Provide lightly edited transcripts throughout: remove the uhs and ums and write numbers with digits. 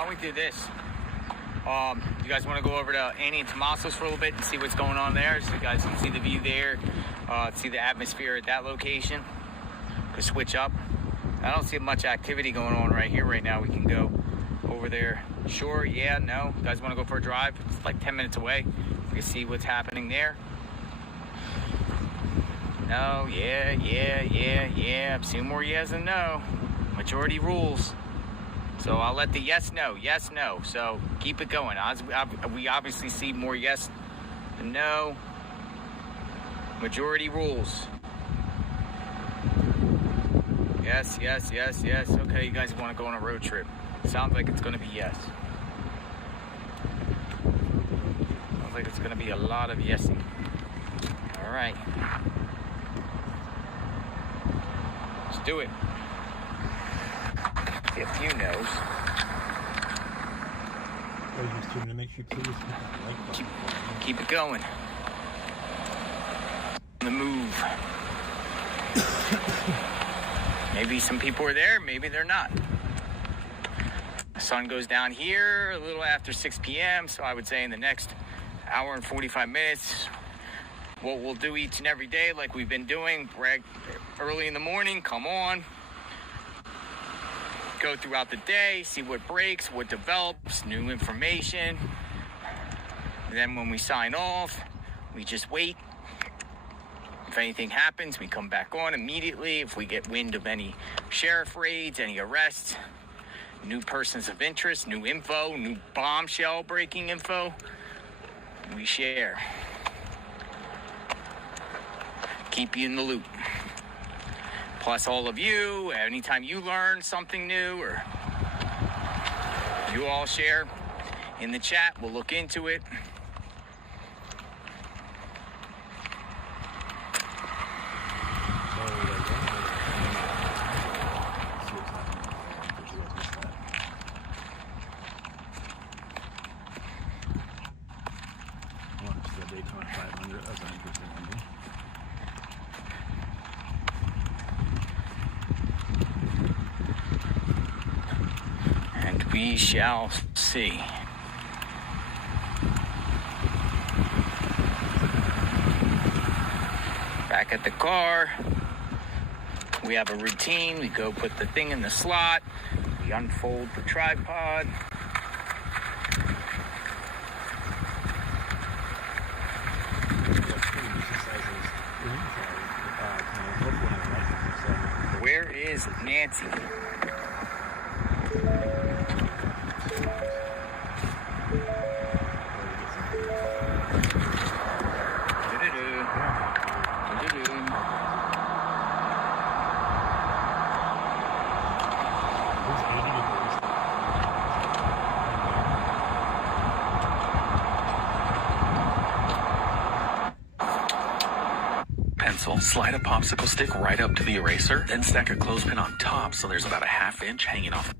why don't we do this? You guys want to go over to Annie and Tommaso's for a little bit and see what's going on there, so you guys can see the view there, see the atmosphere at that location. Could switch up. I don't see much activity going on right here right now. We can go over there. Sure, yeah, no. You guys want to go for a drive? It's like 10 minutes away. We can see what's happening there. No, yeah. I'm seeing more yes than no. Majority rules. So I'll let the yes, no. So keep it going. We obviously see more yes than no. Majority rules. Yes. Okay, you guys want to go on a road trip. Sounds like it's going to be yes. Sounds like it's going to be a lot of yesing. All right. Let's do it. See a few no's. To make sure please keep it going. On the move. Maybe some people are there, maybe they're not. The sun goes down here a little after 6 p.m., so I would say in the next hour and 45 minutes, what we'll do each and every day like we've been doing, early in the morning, come on, go throughout the day, see what breaks, what develops, new information. And then when we sign off, we just wait. If anything happens, we come back on immediately. If we get wind of any sheriff raids, any arrests, new persons of interest, new info, new bombshell breaking info, we share. Keep you in the loop. Plus all of you, anytime you learn something new or you all share in the chat, we'll look into it. We shall see. Back at the car, we have a routine. We go put the thing in the slot. We unfold the tripod. Where is Nancy? Slide a popsicle stick right up to the eraser, then stack a clothespin on top so there's about a ½ inch hanging off.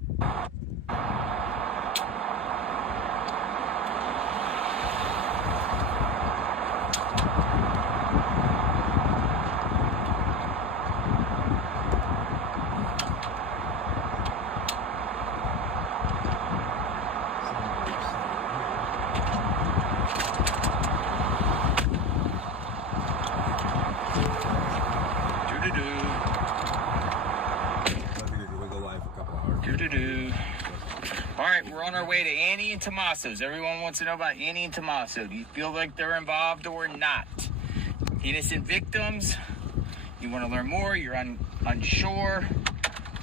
All right, we're on our way to Annie and Tommaso's. Everyone wants to know about Annie and Tommaso. Do you feel like they're involved or not? Innocent victims? You want to learn more? You're unsure?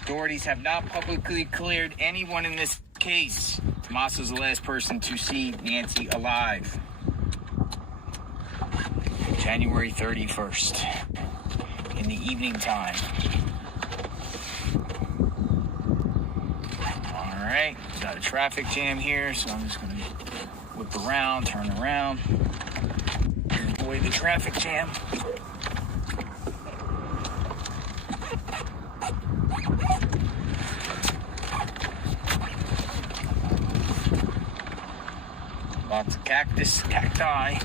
Authorities have not publicly cleared anyone in this case. Tommaso's the last person to see Nancy alive. January 31st. In the evening time. Alright, got a traffic jam here, so I'm just going to whip around, turn around, avoid the traffic jam. Lots of cacti.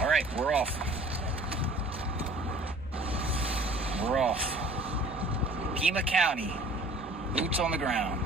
Alright, we're off. We're off. Pima County. Boots on the ground.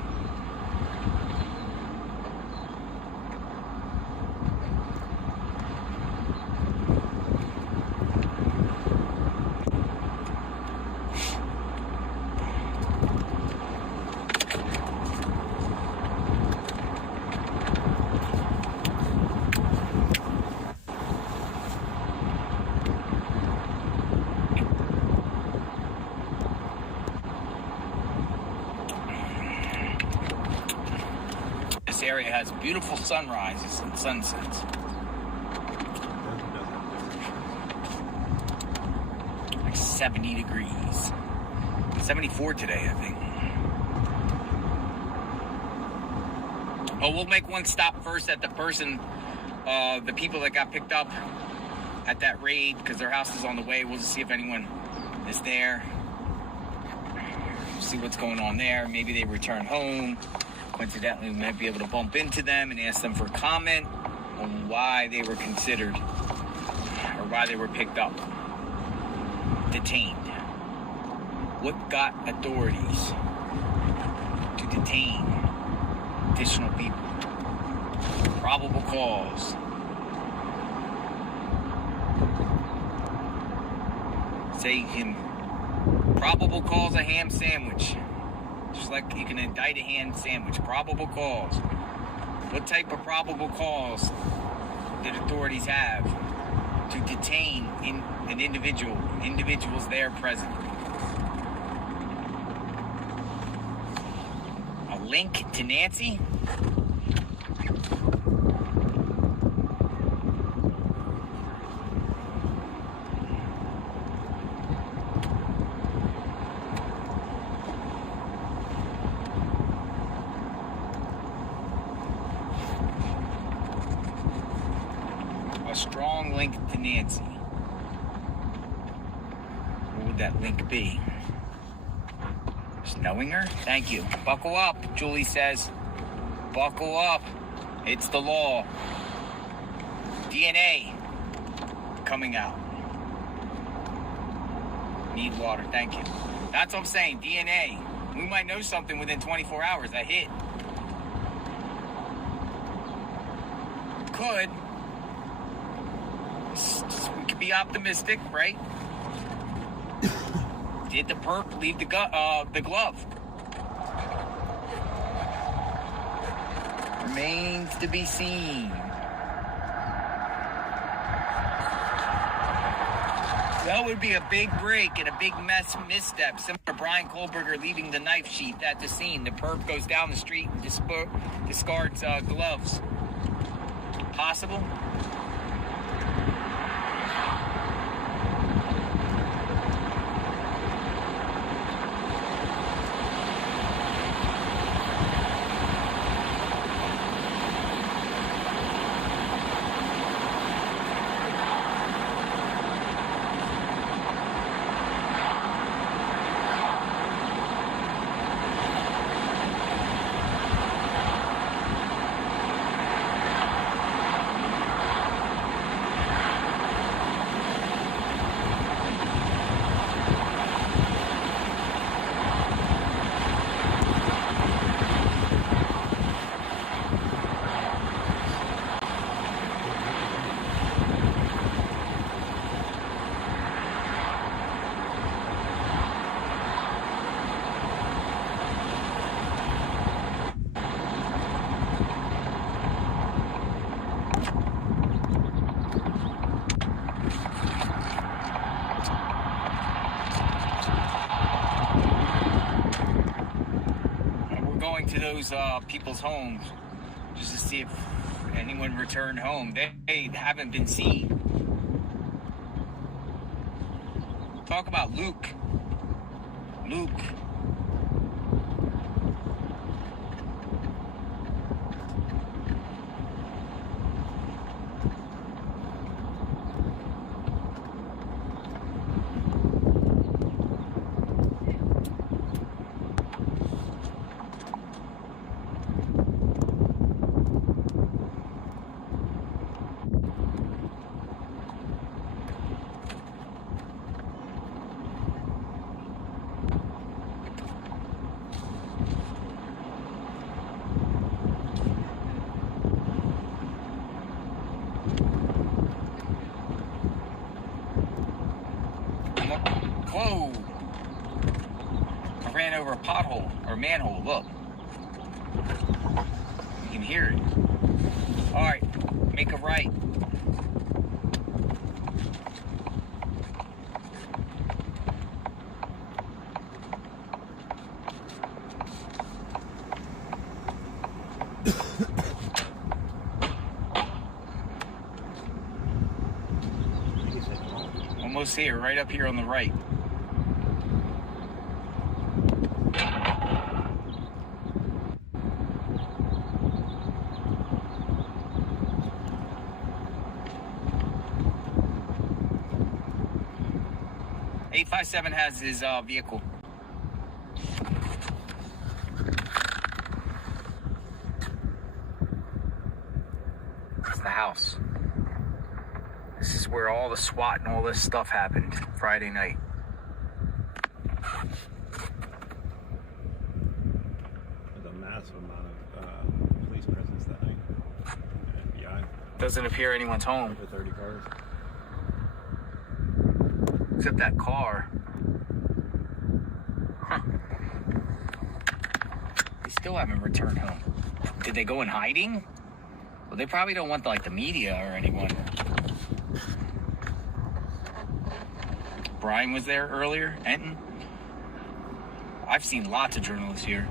This area has beautiful sunrises and sunsets. Like 70 degrees. 74 today, I think. Oh, we'll make one stop first at the person, the people that got picked up at that raid, because their house is on the way. We'll just see if anyone is there. See what's going on there. Maybe they return home. Coincidentally, we might be able to bump into them and ask them for comment on why they were considered or why they were picked up, detained. What got authorities to detain additional people? Probable cause. Say you can probable cause a ham sandwich. Just like you can indict a ham sandwich. Probable cause. What type of probable cause did authorities have to detain an individuals there present? A link to Nancy? A strong link to Nancy. What would that link be? Just knowing her? Thank you. Buckle up, Julie says. Buckle up. It's the law. DNA coming out. Need water. Thank you. That's what I'm saying. DNA. We might know something within 24 hours. A hit. Could. We could be optimistic, right? Did the perp leave the glove? Remains to be seen. That would be a big break and a big misstep, similar to Brian Kohlberger leaving the knife sheath at the scene. The perp goes down the street and discards gloves. Possible? To those people's homes just to see if anyone returned home. They haven't been seen. Talk about Luke. Whoa! I ran over a pothole, or manhole, look. You can hear it. Alright, make a right. Almost here, right up here on the right. $857 has his vehicle. It's the house. This is where all the SWAT and all this stuff happened Friday night. There's a massive amount of police presence that night. FBI. Doesn't appear anyone's home. Over 30 cars. Except that car. Huh. They still haven't returned home. Did they go in hiding? Well, they probably don't want like the media or anyone. Brian was there earlier, Enton. I've seen lots of journalists here.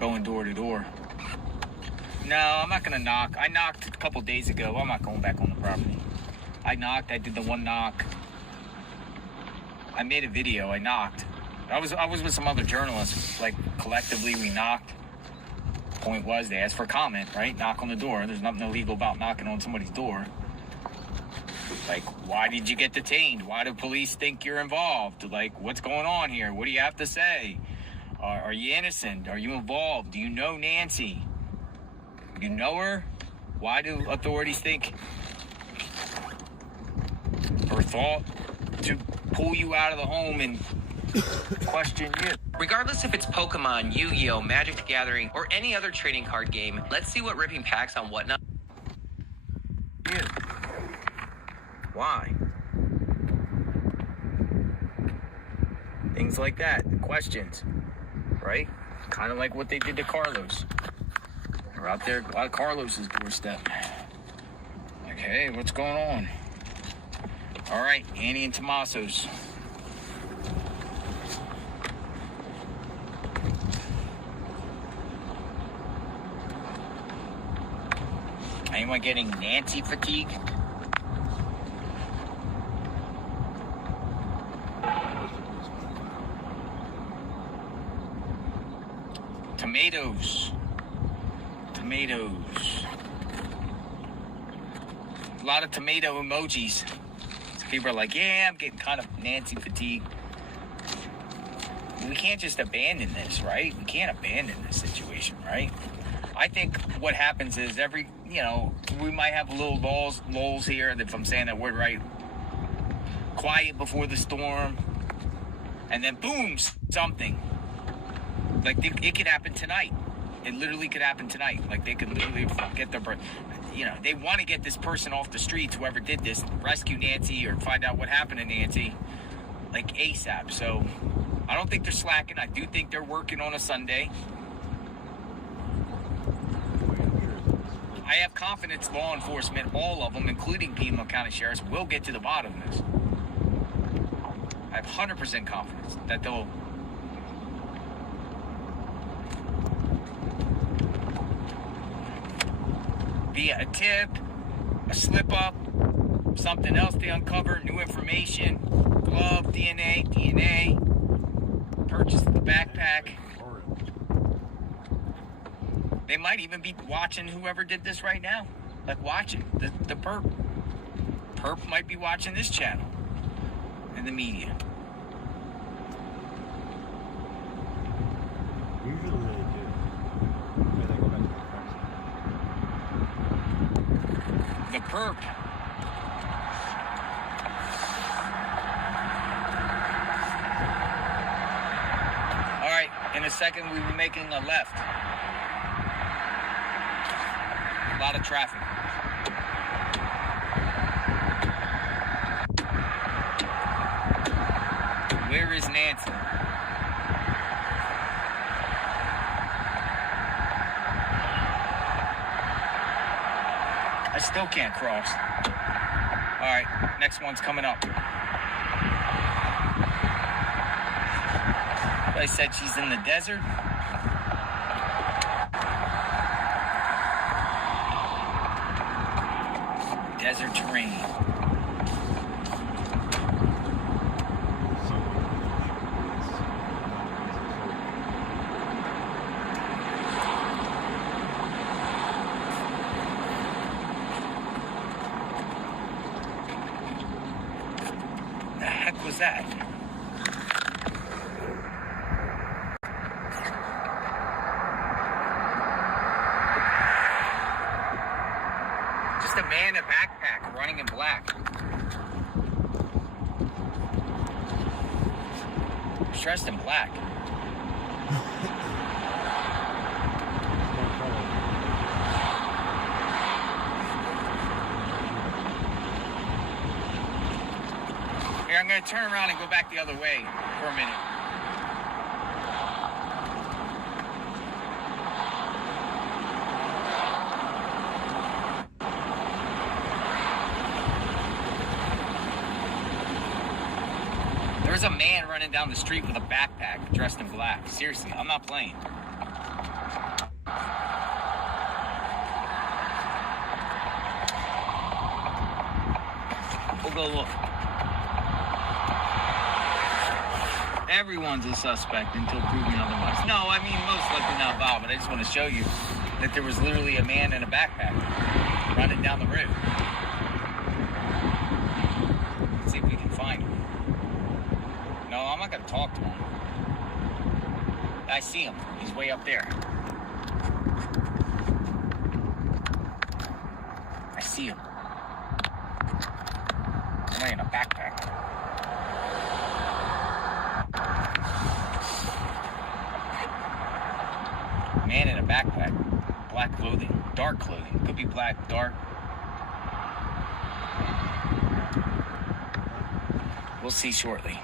Going door to door. No, I'm not gonna knock. I knocked a couple days ago. I'm not going back on the property. I knocked. I did the one knock. I made a video. I knocked. I was with some other journalists. Like collectively, we knocked. Point was, they asked for comment, right? Knock on the door. There's nothing illegal about knocking on somebody's door. Like, why did you get detained? Why do police think you're involved? Like, what's going on here? What do you have to say? Are you innocent? Are you involved? Do you know Nancy? You know her? Why do authorities think or thought to pull you out of the home and question you? Regardless if it's Pokemon, Yu-Gi-Oh, Magic the Gathering, or any other trading card game, let's see what ripping packs on Whatnot. You. Why? Things like that. Questions. Right? Kind of like what they did to Carlos. They're out there on Carlos's doorstep. Like, hey, what's going on? All right, Annie and Tommaso's. Anyone getting Nancy fatigue? Tomatoes. A lot of tomato emojis. So people are like, yeah, I'm getting kind of Nancy fatigue. We can't just abandon this, right? We can't abandon this situation, right? I think what happens is we might have little lulls here, if I'm saying that word right. Quiet before the storm. And then boom, something. Like, it could happen tonight. It literally could happen tonight. Like, they could literally get their... they want to get this person off the streets, whoever did this, rescue Nancy or find out what happened to Nancy, like, ASAP. So, I don't think they're slacking. I do think they're working on a Sunday. I have confidence law enforcement, all of them, including Piedmont County Sheriffs, will get to the bottom of this. I have 100% confidence that they'll... be a tip, a slip up, something else they uncover, new information, glove, DNA, purchase of the backpack. They might even be watching whoever did this right now. Like, watching. The perp. Perp might be watching this channel. And the media. Usually they do. Yeah, they go back to The perp. All right, in a second we'll be making a left. A lot of traffic. Where is Nancy? I still can't cross. All right, next one's coming up. I said she's in the desert. Desert terrain. The heck was that? Just a man in a backpack running in black. He's dressed in black. Here, I'm gonna turn around and go back the other way for a minute. There's a man running down the street with a backpack dressed in black. Seriously, I'm not playing. We'll go look. Everyone's a suspect until proven otherwise. No, I mean, most likely not involved, but I just want to show you that there was literally a man in a backpack running down the road. Let's see if we can find him. No, I'm not going to talk to him. I see him. He's way up there. I see him. Somebody in a backpack. Man in a backpack. Black clothing. Dark clothing. Could be black, dark. We'll see shortly.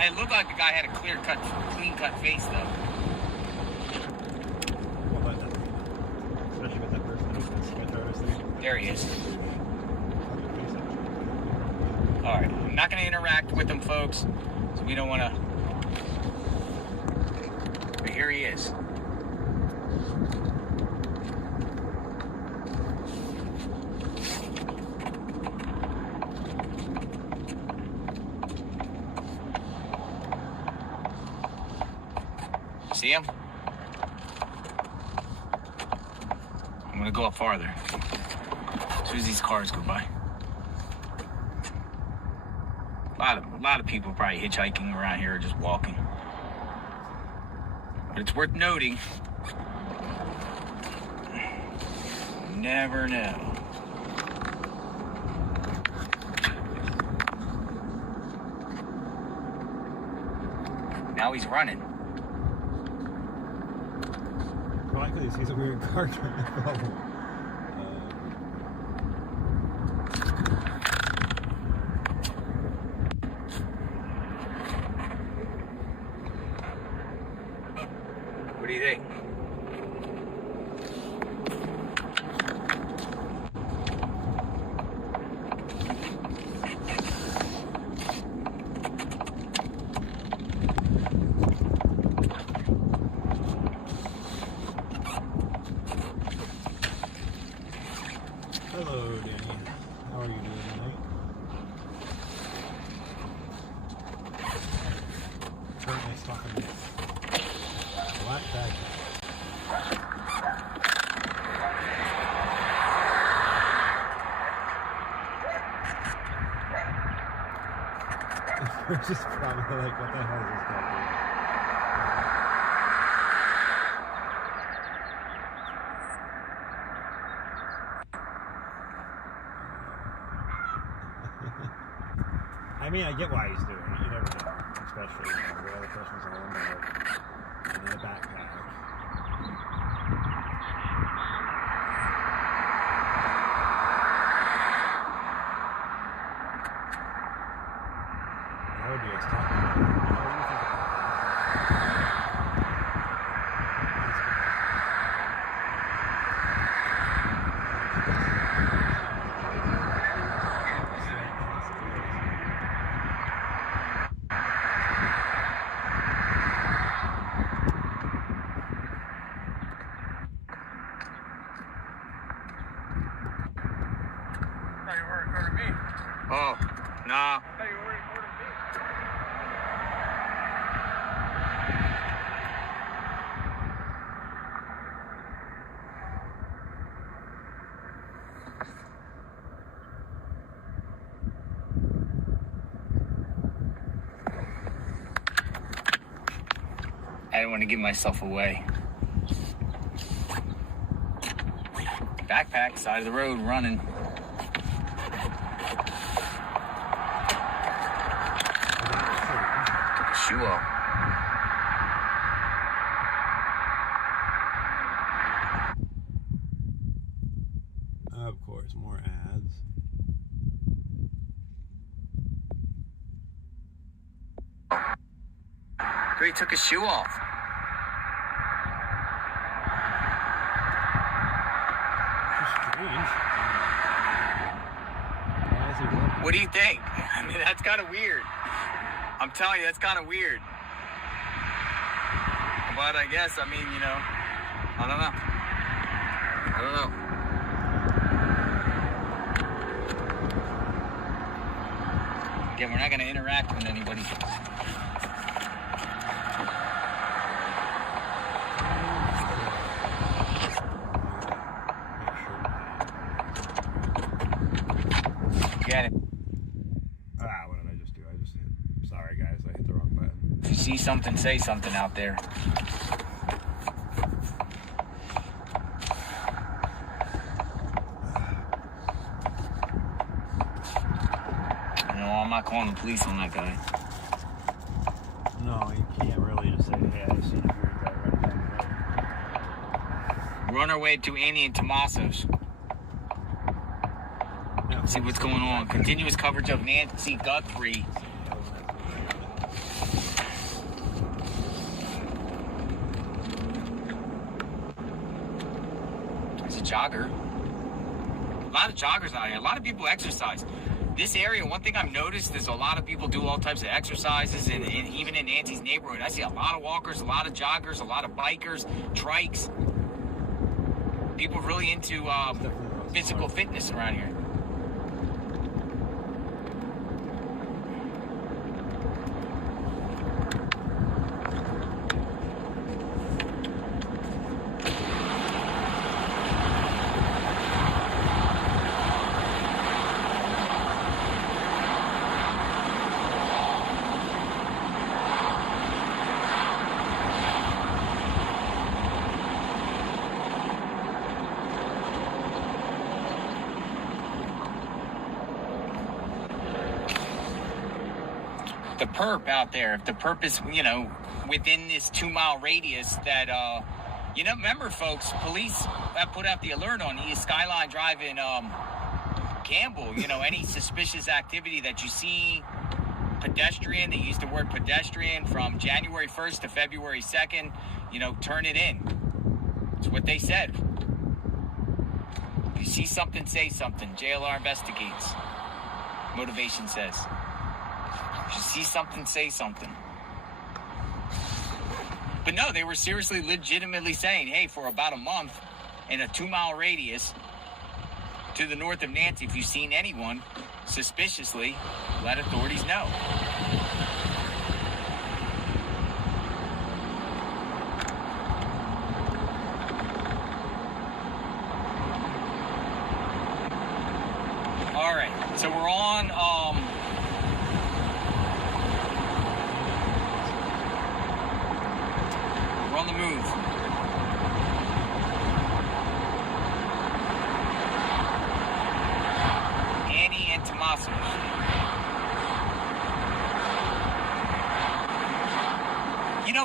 It looked like the guy had a clean-cut face, though. Well, especially with that person who's the sketch artist there. There he is. All right, I'm not going to interact with him, folks, so we don't want to. But here he is. See him? I'm gonna go up farther as soon as these cars go by. A lot of people probably hitchhiking around here or just walking. But it's worth noting. You never know. Now he's running. Probably because he sees a weird car trying to follow. What do you think? Hello, Danny. How are you doing tonight? Currently stalking black bag. We're just probably like, what the hell is this guy doing? I mean, I get why he's doing it. You never know, especially the other person's a little more in a backpack. That would be a stop. Oh, nah. I didn't want to give myself away. Backpack, side of the road, running. Shoe off. Of course, more ads. He took his shoe off. Strange. Why is he running? What do you think? I mean, that's kind of weird. I'm telling you, that's kind of weird. But I guess, I mean, you know, I don't know. Again, we're not going to interact with anybody. Get it. What did I just do? Sorry guys, I hit the wrong button. If you see something, say something out there. No, I'm not calling the police on that guy. No, you can't really just say, hey, I seen a weird guy running down the road. We're on our way to Annie and Tomaso's. No, See what's going on. Continuous coverage of Nancy Guthrie. There's a jogger. A lot of joggers out here. A lot of people exercise. This area, one thing I've noticed is a lot of people do all types of exercises, and even in Nancy's neighborhood, I see a lot of walkers, a lot of joggers, a lot of bikers, trikes. People really into physical fitness around here. The perp out there, if the perp is, you know, within this 2-mile radius that, you know, remember folks, police have put out the alert on East Skyline Drive in Campbell, you know, any suspicious activity that you see, pedestrian, they use the word pedestrian from January 1st to February 2nd, you know, turn it in. It's what they said. If you see something, say something. JLR investigates. Motivation says. If you see something, say something. But no, they were seriously, legitimately saying, hey, for about a month in a 2-mile radius to the north of Nancy, if you've seen anyone suspiciously, let authorities know. All right, so we're on, we're on the move. Annie and Tomaso's.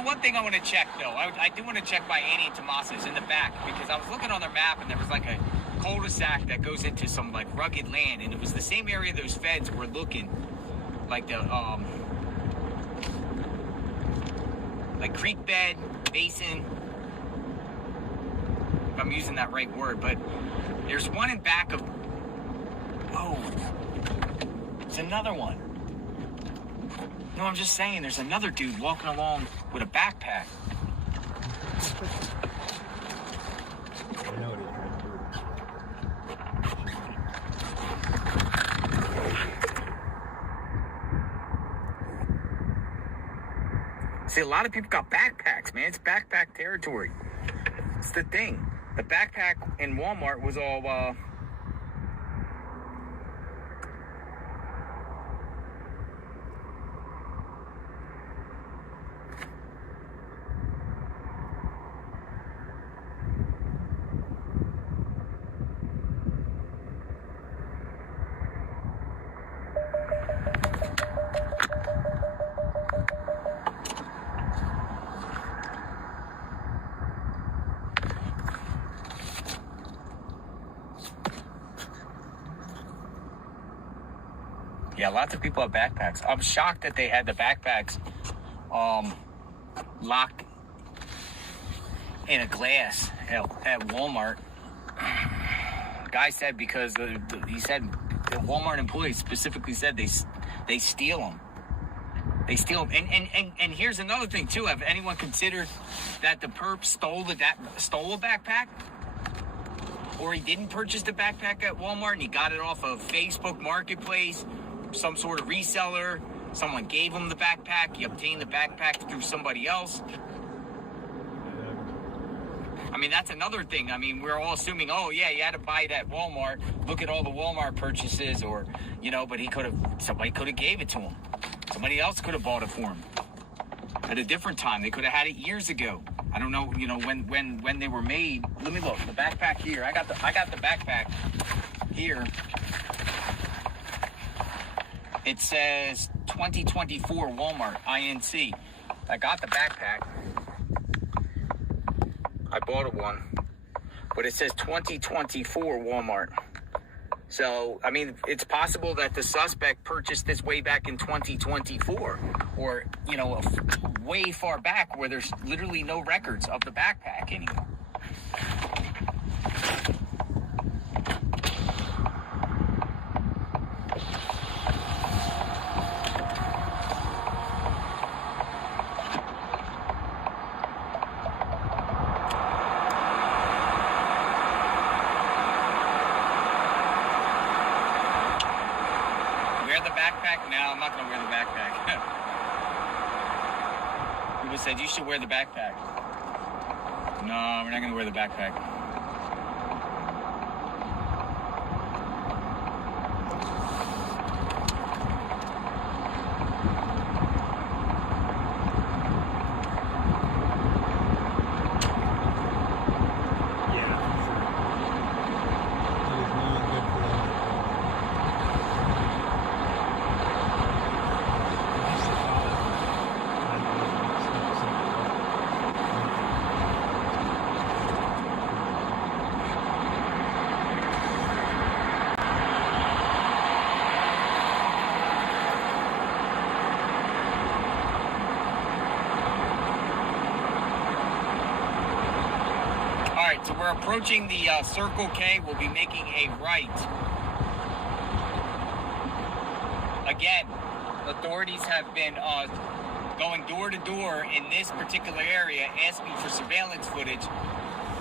one thing I want to check, though. I do want to check by Annie and Tomaso's in the back, because I was looking on their map, and there was like a cul-de-sac that goes into some like rugged land, and it was the same area those feds were looking, like the like creek bed, basin, if I'm using that right word, but there's one in back of, oh, it's another one. No, I'm just saying, there's another dude walking along with a backpack. I know what he's trying to do. See, a lot of people got backpacks, man. It's backpack territory. It's the thing. The backpack in Walmart was all, yeah, lots of people have backpacks. I'm shocked that they had the backpacks locked in a glass at Walmart. Guy said because he said the Walmart employees specifically said they steal them. They steal them. And here's another thing too. Have anyone considered that the perp stole a backpack? Or he didn't purchase the backpack at Walmart and he got it off of Facebook Marketplace, some sort of reseller. Someone gave him the backpack. He obtained the backpack through somebody else. I mean, that's another thing. I mean, we're all assuming, oh, yeah, you had to buy it at Walmart. Look at all the Walmart purchases, or, you know, but somebody could have gave it to him. Somebody else could have bought it for him at a different time. They could have had it years ago. I don't know, you know, when they were made. Let me look. The backpack here. I got the backpack here. It says 2024 Walmart INC. I got the backpack. I bought one, but it says 2024 Walmart. So, I mean, it's possible that the suspect purchased this way back in 2024, or, you know, way far back where there's literally no records of the backpack anymore. No, I'm not going to wear the backpack. People said, you should wear the backpack. No, we're not going to wear the backpack. So we're approaching the Circle K. We'll be making a right. Again, authorities have been going door to door in this particular area asking for surveillance footage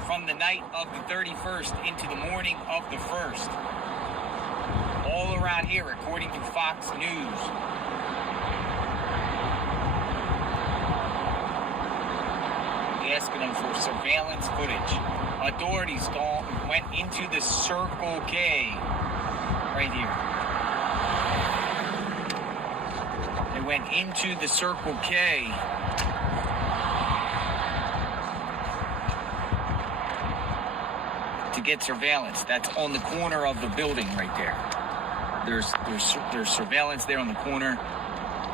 from the night of the 31st into the morning of the 1st. All around here, according to Fox News. Asking them for surveillance footage. Authorities went into the Circle K right here. They went into the Circle K to get surveillance. That's on the corner of the building right there. There's surveillance there on the corner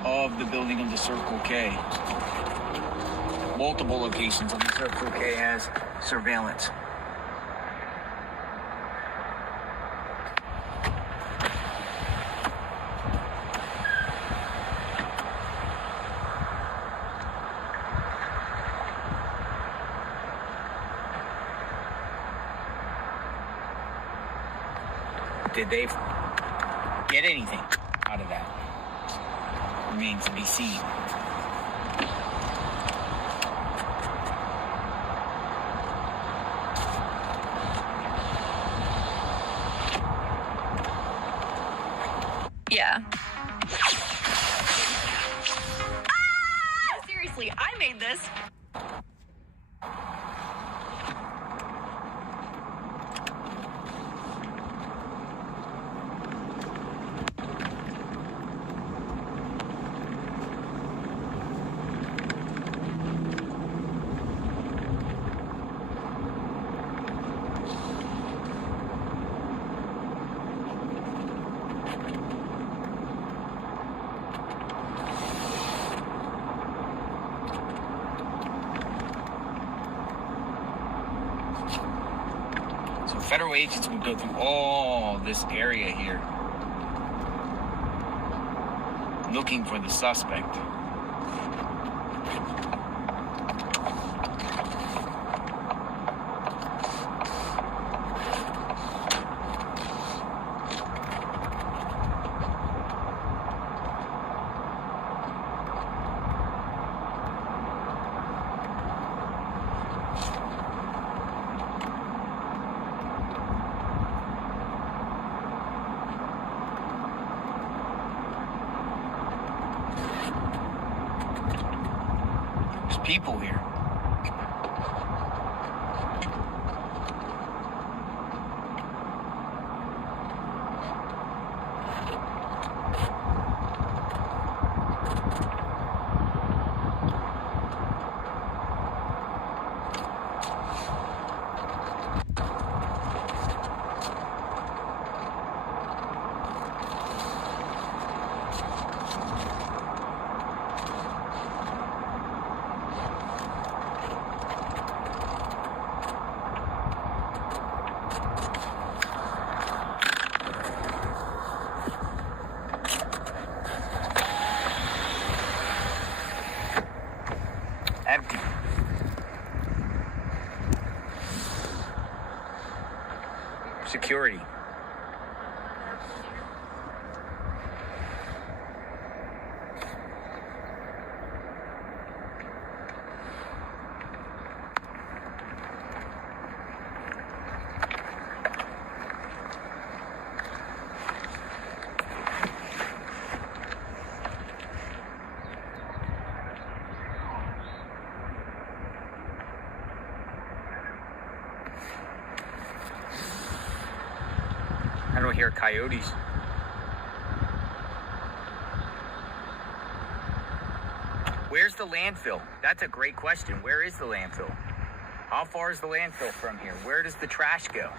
of the building of the Circle K. multiple locations on the Circle K as surveillance. Did they get anything out of that? Remains to be seen. Yeah. Seriously, I made this. Federal agents would go through all this area here looking for the suspect. People here. Empty. Security. I don't hear coyotes. Where's the landfill? That's a great question. Where is the landfill? How far is the landfill from here? Where does the trash go?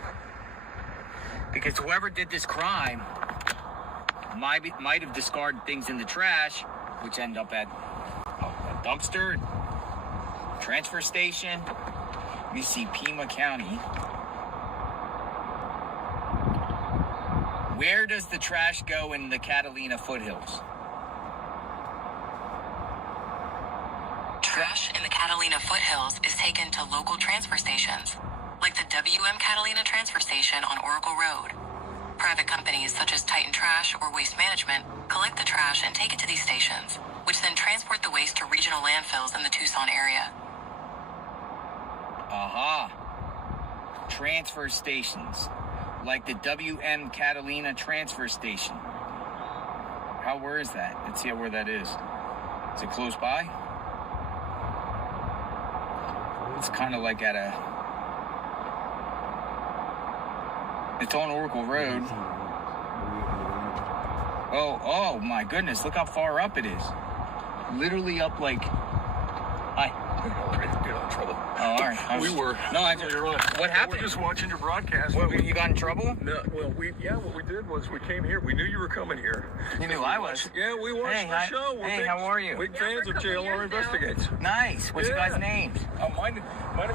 Because whoever did this crime might have discarded things in the trash, which end up at a dumpster, transfer station. Let me see, Pima County. Where does the trash go in the Catalina foothills? Trash in the Catalina foothills is taken to local transfer stations, like the WM Catalina transfer station on Oracle Road. Private companies such as Titan Trash or Waste Management collect the trash and take it to these stations, which then transport the waste to regional landfills in the Tucson area. Aha. Transfer stations. Like the WM Catalina transfer station. Where is that? Let's see where that is. Is it close by? It's kind of like at a... It's on Oracle Road. Oh my goodness, look how far up it is. Literally up like... Hi. Get in trouble. Oh, all right. We were. No, You're right. What happened? We're just watching your broadcast. What, you got in trouble? No, well, what we did was we came here. We knew you were coming here. You knew I was? Yeah, we watched the show. We're Hey, how are you? Big fans of JLR Investigates. Nice. What's your guys' names? My name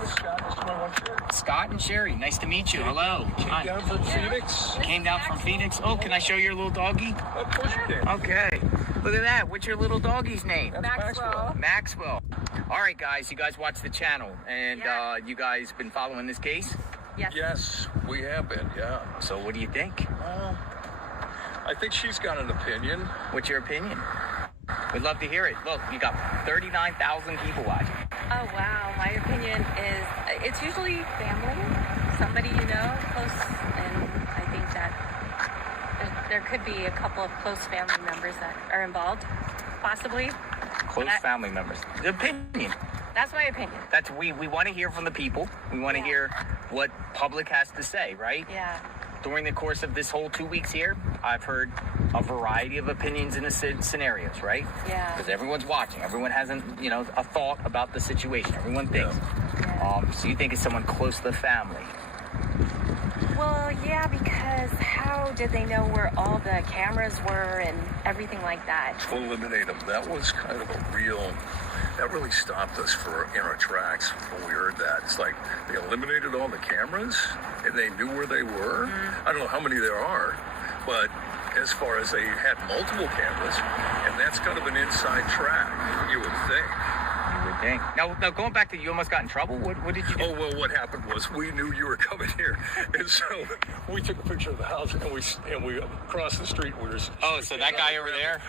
is Scott. This is my wife, Sherry. Scott and Sherry. Nice to meet you. Hello. Came down from Phoenix. Came down from Phoenix. Oh, can I show your little doggy? Of course you can. Okay. Look at that. What's your little doggy's name? That's Maxwell. Maxwell. All right, guys. You guys watch the channel, and you guys been following this case? Yes, we have been, yeah. So what do you think? I think she's got an opinion. What's your opinion? We'd love to hear it. Look, you got 39,000 people watching. Oh, wow. My opinion is it's usually family, somebody you know, close, and I think that there could be a couple of close family members that are involved, possibly. Close family members. The opinion. That's my opinion. That's we want to hear from the people. We want to hear what public has to say, right? Yeah. During the course of this whole 2 weeks here, I've heard a variety of opinions in the scenarios, right? Yeah. Because everyone's watching. Everyone has a thought about the situation. Everyone thinks. Yeah. So you think it's someone close to the family? Well, yeah, because how did they know where all the cameras were and everything like that? To eliminate them. That was kind of that really stopped us in our tracks when we heard that. It's like they eliminated all the cameras and they knew where they were. I don't know how many there are, but as far as they had multiple cameras, and that's kind of an inside track, you would think. Dang. Now, going back to you almost got in trouble. What did you do? Oh, well, what happened was we knew you were coming here, and so we took a picture of the house, and we crossed the street. Oh, so that guy over there?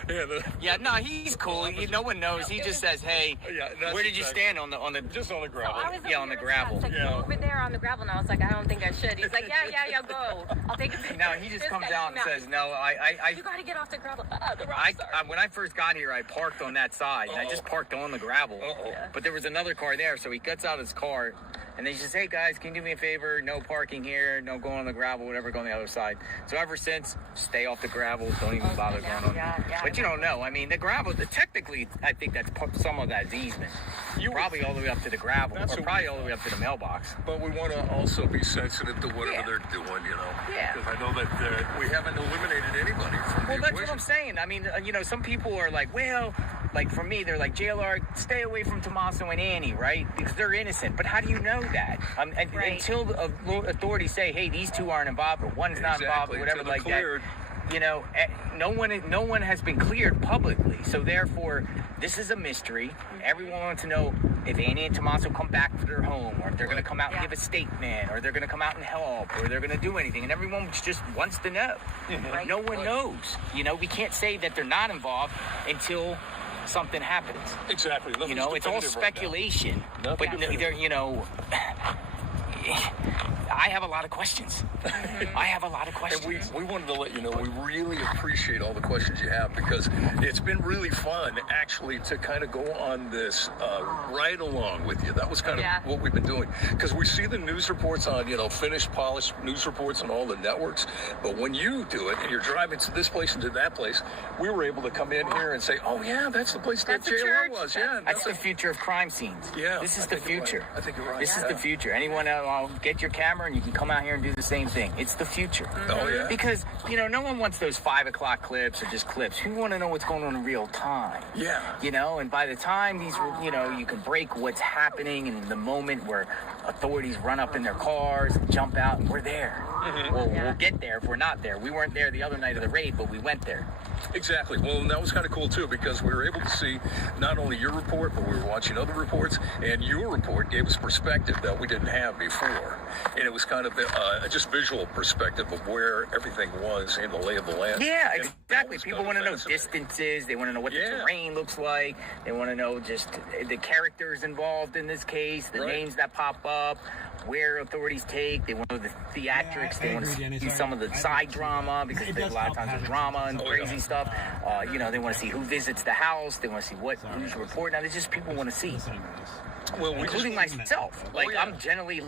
Yeah. No, he's cool. No one knows. He just says, "Hey, where did you stand on the just on the gravel?" On the gravel. Like, go over there on the gravel, and I was like, I don't think I should. He's like, yeah, go. I'll take a picture. No, he just comes out and says, "No, You got to get off the gravel." When I first got here, I parked on that side. And I just parked on the gravel. But there was another car there, so he gets out his car, and then he says, "Hey guys, can you do me a favor? No parking here, no going on the gravel, whatever, go on the other side." So ever since, stay off the gravel, don't even bother going on. But you don't know. I mean, the gravel, technically, I think that's some of that is easement. Probably all the way up to the gravel, or probably all the way up to the mailbox. But we want to also be sensitive to whatever they're doing, Yeah. Because I know that we haven't eliminated anybody from Well, that's what I'm saying. I mean, some people are like, well, like for me, they're like, JLR, stay away from Tommaso and Annie, right? Because they're innocent. But how do you know that? Until the authorities say, hey, these two aren't involved, or one's not involved, or whatever like that. No one has been cleared publicly. So therefore, this is a mystery. Everyone wants to know if Annie and Tommaso come back to their home, or if they're going to come out and give a statement, or they're going to come out and help, or they're going to do anything. And everyone just wants to know. Right? No one knows. We can't say that they're not involved until something happens. Exactly. It's all speculation. Right, I have a lot of questions. I have a lot of questions. And we wanted to let you know we really appreciate all the questions you have, because it's been really fun actually to kind of go on this ride along with you. That was kind of what we've been doing, because we see the news reports on, finished, polished news reports on all the networks. But when you do it and you're driving to this place and to that place, we were able to come in here and say, oh yeah, that's the place that JLR was. Yeah, that's the future of crime scenes. Yeah, this is the future. Right. I think you're right. This is the future. Anyone get your camera and you can come out here and do the same thing. It's the future. Oh yeah. Because no one wants those 5 o'clock clips or just clips. We want to know what's going on in real time. Yeah. And by the time these, you can break what's happening in the moment where authorities run up in their cars, jump out, and we're there. We'll get there if we're not there. We weren't there the other night of the raid, but we went there. Exactly. Well, and that was kind of cool too, because we were able to see not only your report, but we were watching other reports, and your report gave us perspective that we didn't have before. And it was kind of just visual perspective of where everything was in the lay of the land. Yeah, exactly. People want to know distances. They want to know what the terrain looks like. They want to know just the characters involved in this case, the names that pop up, where authorities take. They want to know the theatrics. They want to see some of the side drama, because a lot of times there's drama and crazy stuff. They want to see who visits the house. They want to see who's reporting. Now, there's just people want to see. Well, including myself. I'm generally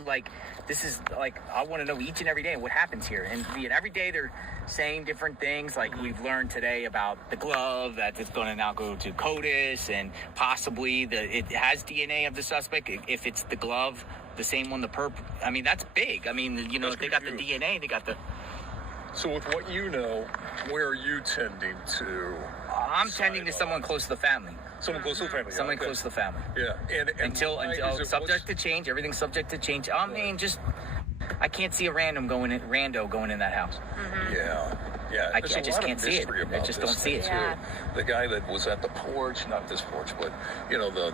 this is like, I want to know each and every day what happens here. And every day they're saying different things. Like we've learned today about the glove, that it's going to now go to CODIS, and possibly it has DNA of the suspect. If it's the glove, the same one, the perp. I mean, that's big. I mean, you know, they got the DNA, they got the... So with what you know, where are you tending to? I'm tending to someone close to the family. Someone close to the family. Someone close to the family. Yeah. And until subject to change. Everything's subject to change. I mean, just I can't see a rando going in that house. Yeah. Yeah. I just can't see it. I just don't see it. Yeah. The guy that was at the porch, not this porch, but you know, the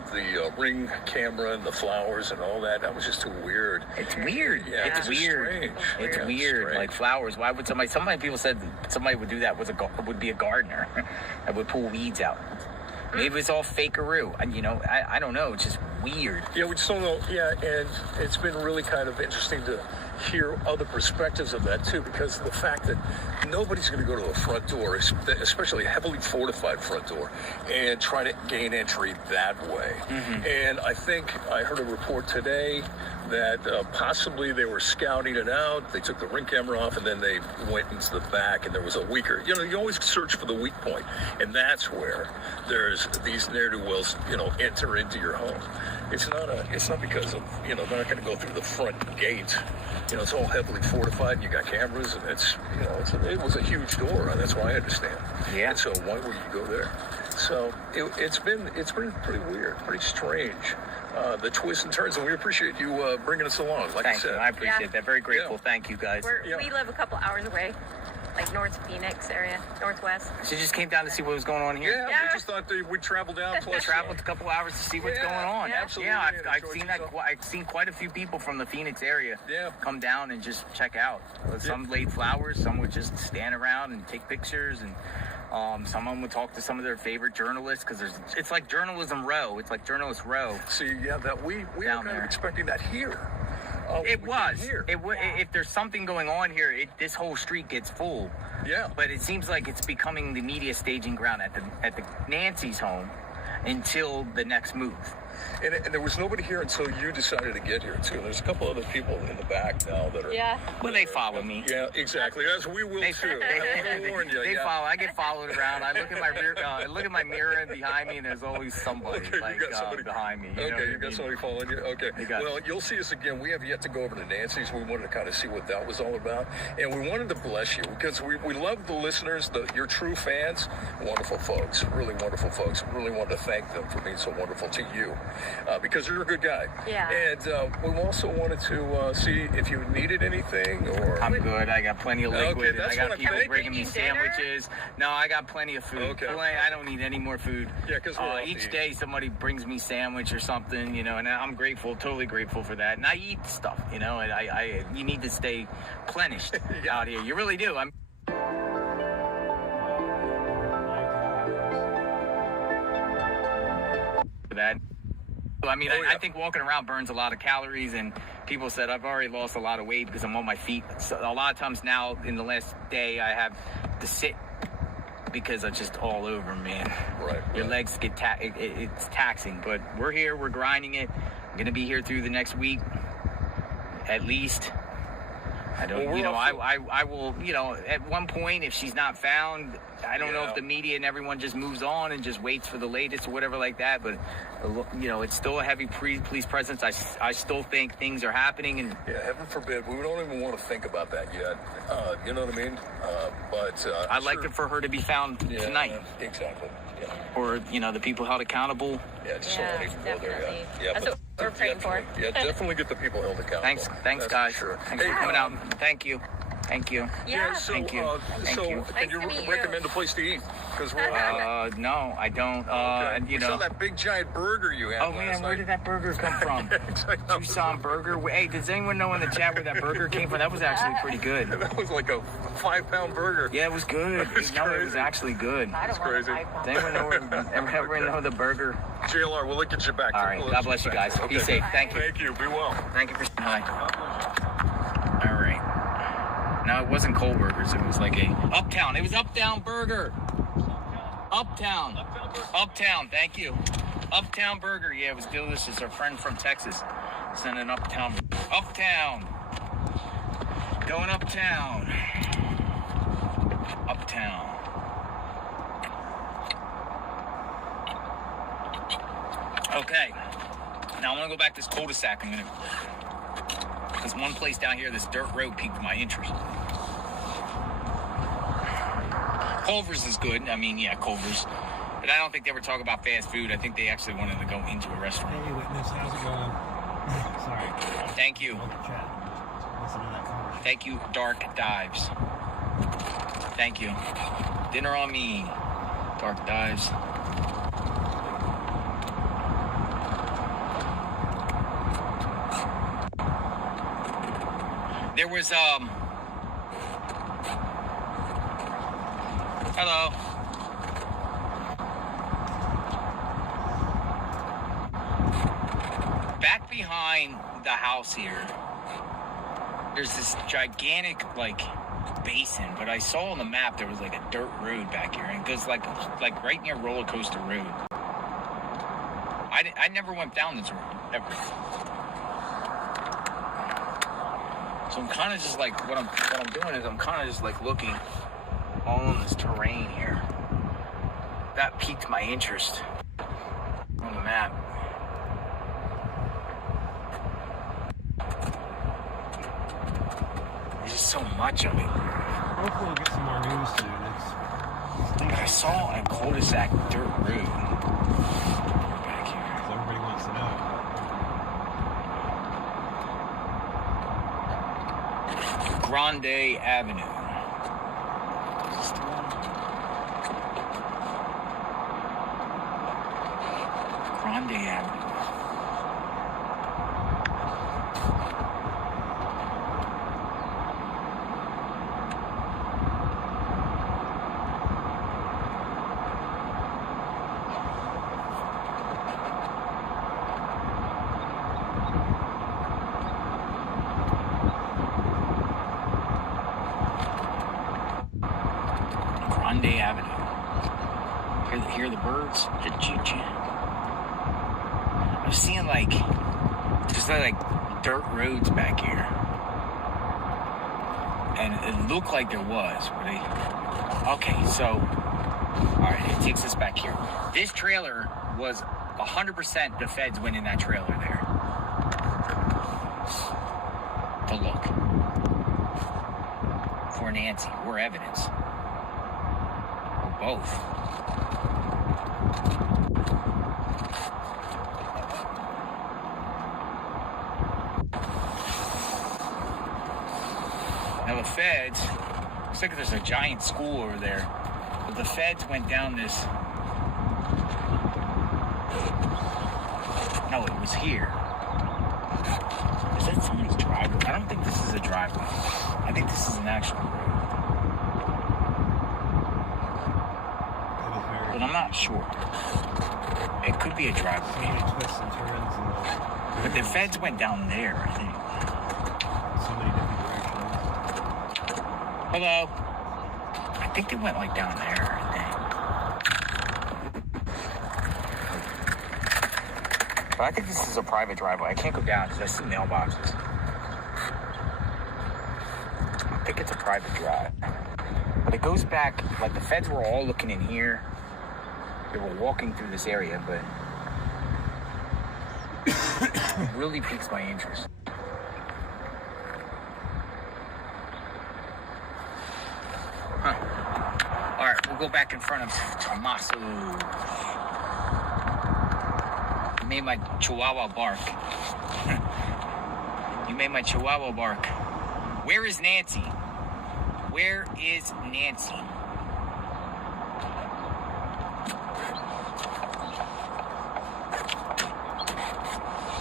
Ring camera and the flowers and all that. That was just too weird. It's weird. Yeah, It's weird. strange. It's Yeah, weird. strange. Like flowers. Why would somebody? Some people said somebody would do that. Would be a gardener that would pull weeds out. Maybe it's all fakeroo. And you know, I don't know. It's just weird. Yeah, we just don't know. Yeah, and it's been really kind of interesting to hear other perspectives of that too, because of the fact that nobody's going to go to the front door, especially a heavily fortified front door, and try to gain entry that way. And I think I heard a report today that possibly they were scouting it out. They took the Ring camera off, and then they went into the back, and there was a weaker. You know, you always search for the weak point, and that's where there's these ne'er-do-wells, you know, enter into your home. It's not because of, you know, they're not going to go through the front gate. You know, it's all heavily fortified, and you got cameras, and it's, you know, it was a huge door, and that's why I understand. Yeah. And so why would you go there? So it's been pretty weird, pretty strange. The twists and turns, and we appreciate you bringing us along. Like Thank I you. said, I appreciate that. Very grateful. Yeah. Thank you, guys. We live a couple hours away, like North Phoenix area, Northwest. She just came down to see what was going on here. yeah, we just thought that we'd travel down. Plus, Traveled a couple hours to see what's Yeah, going on. yeah. absolutely. Yeah, and I've enjoy seen that. yourself. I've seen quite a few people from the Phoenix area Yeah. come down and just check out. Some laid flowers, some would just stand around and take pictures, and someone would talk to some of their favorite journalists, because it's like journalism row. It's like journalist row. See, yeah, that we were Down kind of there. expecting that here. It We was. didn't hear. If there's something going on here, this whole street gets full. Yeah. But it seems like it's becoming the media staging ground at the Nancy's home until the next move. And there was nobody here until you decided to get here too. There's a couple other people in the back now that are. Yeah. Well, they follow me. Yeah, exactly. As we will too. I warned you. They yeah. follow. I get followed around. I look at my rear. I look at my mirror and behind me, and there's always somebody Okay, like you got somebody behind me. You know Okay, what you I got mean? somebody following you. Okay. You got Well, you'll see us again. We have yet to go over to Nancy's. We wanted to kind of see what that was all about, and we wanted to bless you because we love the listeners, your true fans, wonderful folks, really wonderful folks. Really wanted to thank them for being so wonderful to you, because you're a good guy. Yeah. And we also wanted to see if you needed anything or. I'm good. I got plenty of liquid. Okay, that's I got what I'm people thinking. bringing me Bring you dinner? sandwiches. No, I got plenty of food. Okay. I don't need any more food. Yeah, 'cause we're all each eating. day somebody brings me sandwich or something, you know, and I'm grateful, totally grateful for that. And I eat stuff, you know, and you need to stay plenished out here. You really do. That. I mean, Oh, yeah. I think walking around burns a lot of calories, and people said I've already lost a lot of weight because I'm on my feet. So a lot of times now, in the last day, I have to sit because I'm just all over, man. Right. Your legs get it's taxing, but we're here, we're grinding it. I'm gonna be here through the next week, at least. I don't, Well, you know, we're I will, you know, at one point, if she's not found, I don't know Yeah. if the media and everyone just moves on and just waits for the latest or whatever like that, but, you know, it's still a heavy police presence. I still think things are happening, and Yeah, heaven forbid. We don't even want to think about that yet. You know what I mean? But I'd like for her to be found tonight, Exactly. Yeah. or, you know, the people held accountable. Yeah, just Yeah, don't even go there definitely. yet. Yeah, That's but what we're praying for. Yeah, definitely get the people held accountable. Thanks, That's for guys. Sure. Thanks for coming out. Thank you. Yeah. So, Thank you. Thank so you. can you Nice to meet you. recommend a place to eat? Because we're No, I don't. okay. You We saw know. that big giant burger you had Oh last man, where night. did that burger come from? Tucson Burger. Hey, does anyone know in the chat where that burger came from? That was actually pretty good. That was like a 5-pound burger. Yeah, it was good. It's No, it was crazy. actually good. I don't crazy. want Does anyone know everyone know the burger? JLR, we'll get you back. All right. We'll God get bless you back. guys. Be Okay. safe. Thank you. Thank you. Be well. Thank you for saying hi. All right. No, it wasn't Kohlburgers. It was like a Uptown. It was Uptown Burger. Uptown. Uptown. Thank you. Uptown Burger. Yeah, it was delicious. Our friend from Texas sent an Uptown. Uptown. Going uptown. Uptown. Okay. Now I'm gonna go back to this cul-de-sac a minute. There's one place down here, this dirt road piqued my interest. Culver's is good. I mean, yeah, Culver's. But I don't think they were talking about fast food. I think they actually wanted to go into a restaurant. Hey, witness, how's it going? Sorry. Thank you. Welcome to chat. Listen to that conversation. Thank you, Dark Dives. Thank you. Dinner on me, Dark Dives. There was, hello. Back behind the house here, there's this gigantic, like, basin, but I saw on the map there was, like, a dirt road back here, and it goes, like right near Roller Coaster Road. I never went down this road, ever. So I'm kind of just like, what I'm doing is I'm kind of just like looking all on this terrain here. That piqued my interest on the map. There's just so much of it. Hopefully we'll get some more news soon. I saw a cul-de-sac dirt road back here. So everybody wants to know. Grande Avenue. Grande Avenue. Grande Avenue. Hear the birds? I'm seeing like just like dirt roads back here, and it looked like there was. Okay, so all right, it takes us back here. This trailer was 100% the feds went in that trailer there to look for Nancy or evidence. Both. Now the feds, looks like there's a giant school over there, but the feds went down this, no, it was here. Is that someone's driveway? I don't think this is a driveway. I think this is an actual road. But I'm not sure. It could be a driveway. Twists and turns and But the feds went down there, I think. so many different directions. Hello? I think they went like down there, I think. But I think this is a private driveway. I can't go down because I see mailboxes. I think it's a private drive. But it goes back, like the feds were all looking in here. They were walking through this area, but it really piques my interest. Huh. All right, we'll go back in front of Tommaso. You made my chihuahua bark. You made my chihuahua bark. Where is Nancy? Where is Nancy?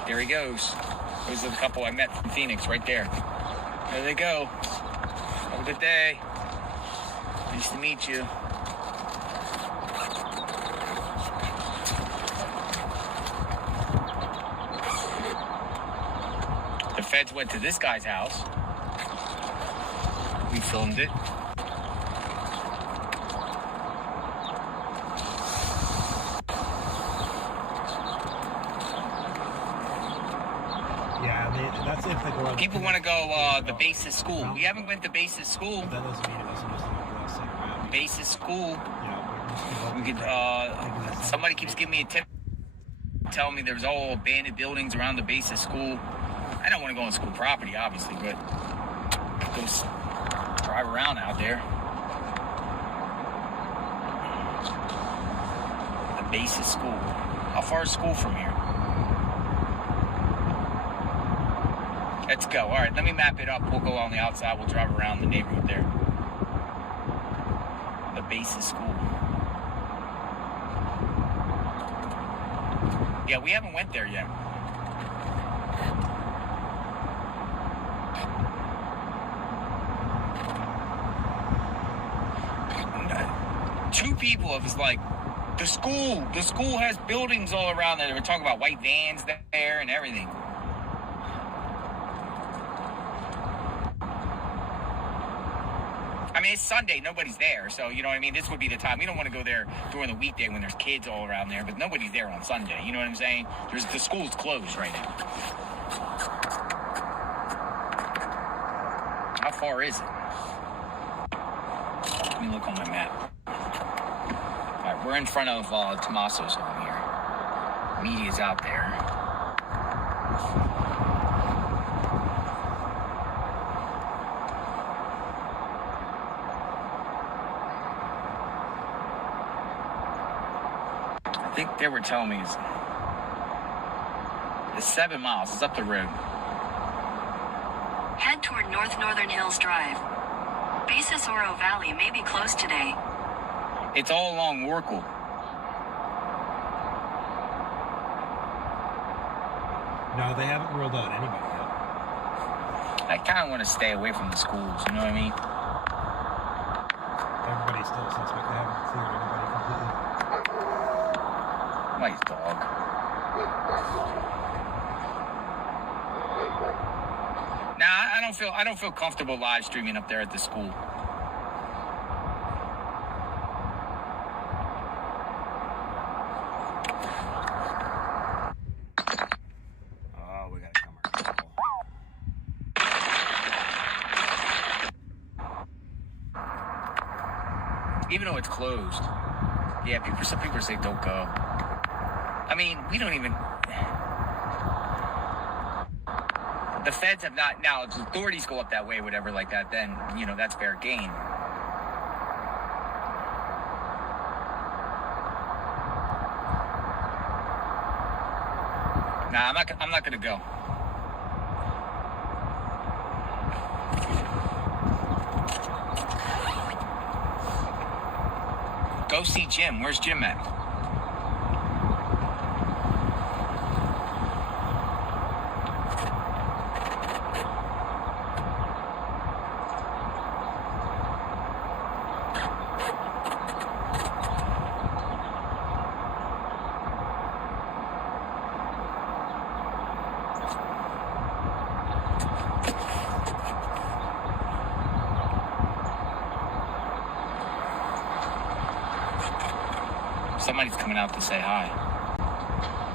There he goes. Those are the couple I met from Phoenix right there. There they go. Have a good day. Nice to meet you. The feds went to this guy's house. We filmed it. Yeah, That's if they go out. People want to go the basis school. We haven't went to basis school. But that doesn't mean it doesn't just address it. Right? Basis school. Yeah. We could. Somebody keeps giving me a tip, telling me there's all abandoned buildings around the basis school. I don't want to go on school property, obviously, but go drive around out there. The basis school. How far is school from here? Let's go. All right, let me map it up. We'll go on the outside. We'll drive around the neighborhood there. The basis school. Yeah, we haven't went there yet. Two people of us like, the school has buildings all around there. We're talking about white vans there and everything. I mean, it's Sunday, nobody's there, so you know what I mean? This would be the time. We don't want to go there during the weekday when there's kids all around there, but nobody's there on Sunday. You know what I'm saying? The school's closed right now. How far is it? Let me look on my map. All right, we're in front of Tommaso's home here. Media's out there. I think they were telling me it's 7 miles. It's up the road. Head toward Northern Hills Drive. Basis Oro Valley may be closed today. It's all along Warkle. No, they haven't ruled out anybody yet. I kind of want to stay away from the schools, you know what I mean? Everybody's still a suspect. They haven't cleared anybody completely. Nice dog. Nah, I don't feel comfortable live streaming up there at the school. Oh, we got a commercial. Even though it's closed. Yeah, some people say don't go. I mean, we don't even... The feds have not... Now, if the authorities go up that way, whatever like that, then, you know, that's fair game. Nah, I'm not gonna go. Go see Jim. Where's Jim at? Somebody's coming out to say hi.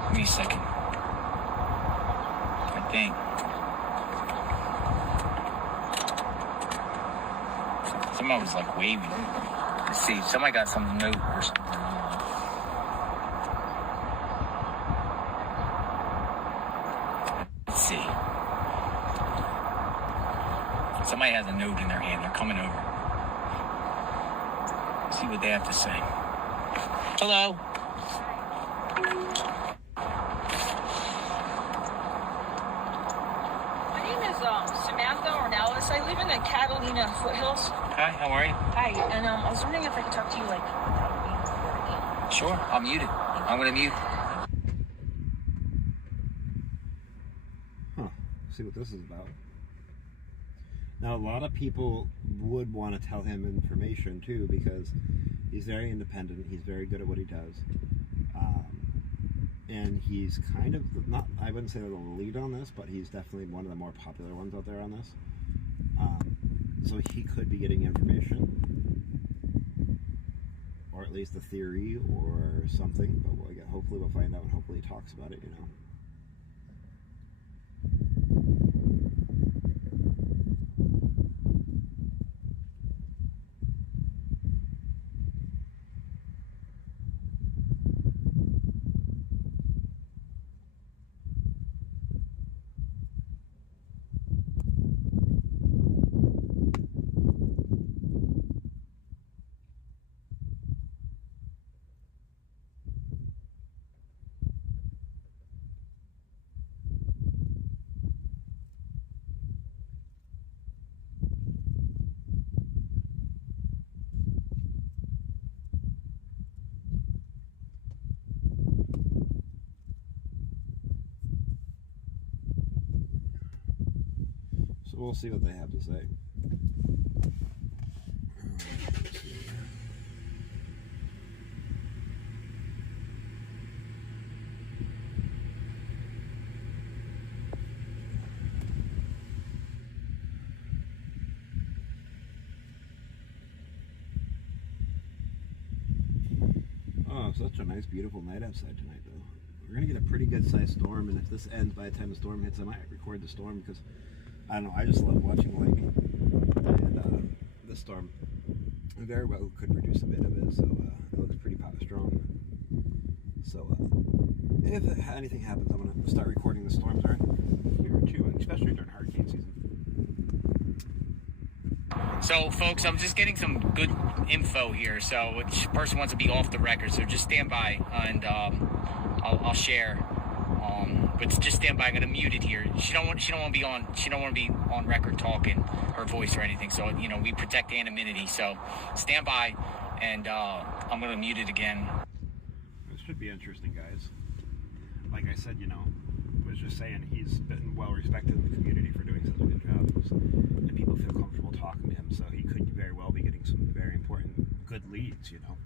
Give me a second. I think. Somebody was like waving. Let's see. Somebody got some note or something. Let's see. Somebody has a note in their hand. They're coming over. Let's see what they have to say. Hello. My name is Samantha Ornelas. I live in the Catalina foothills. Hi, how are you? Hi, and I was wondering if I could talk to you like without being recorded. Sure, I'll mute it. I'm gonna mute. Huh. See what this is about. Now, a lot of people would want to tell him information too, because he's very independent. He's very good at what he does. And he's kind of, not, I wouldn't say the lead on this, but he's definitely one of the more popular ones out there on this. So he could be getting information, or at least a theory or something, but hopefully we'll find out, and hopefully he talks about it, you know. we'll see what they have to say. Oh, such a nice, beautiful night outside tonight, though. We're going to get a pretty good-sized storm, and if this ends by the time the storm hits, I might record the storm, because, I don't know, I just love watching lightning. And this storm very well could produce a bit of it, so it looks pretty strong. So, if anything happens, I'm going to start recording the storms here too, especially during hurricane season. So, folks, I'm just getting some good info here. So, which person wants to be off the record? So, just stand by, and I'll share. But just stand by. I'm gonna mute it here. She don't want to be on. She don't want to be on record talking her voice or anything. So, you know, we protect anonymity. So, stand by, and I'm gonna mute it again. This should be interesting, guys. Like I said, you know, I was just saying he's been well respected in the community for doing such a good job, and people feel comfortable talking to him. So he could very well be getting some very important, good leads, you know.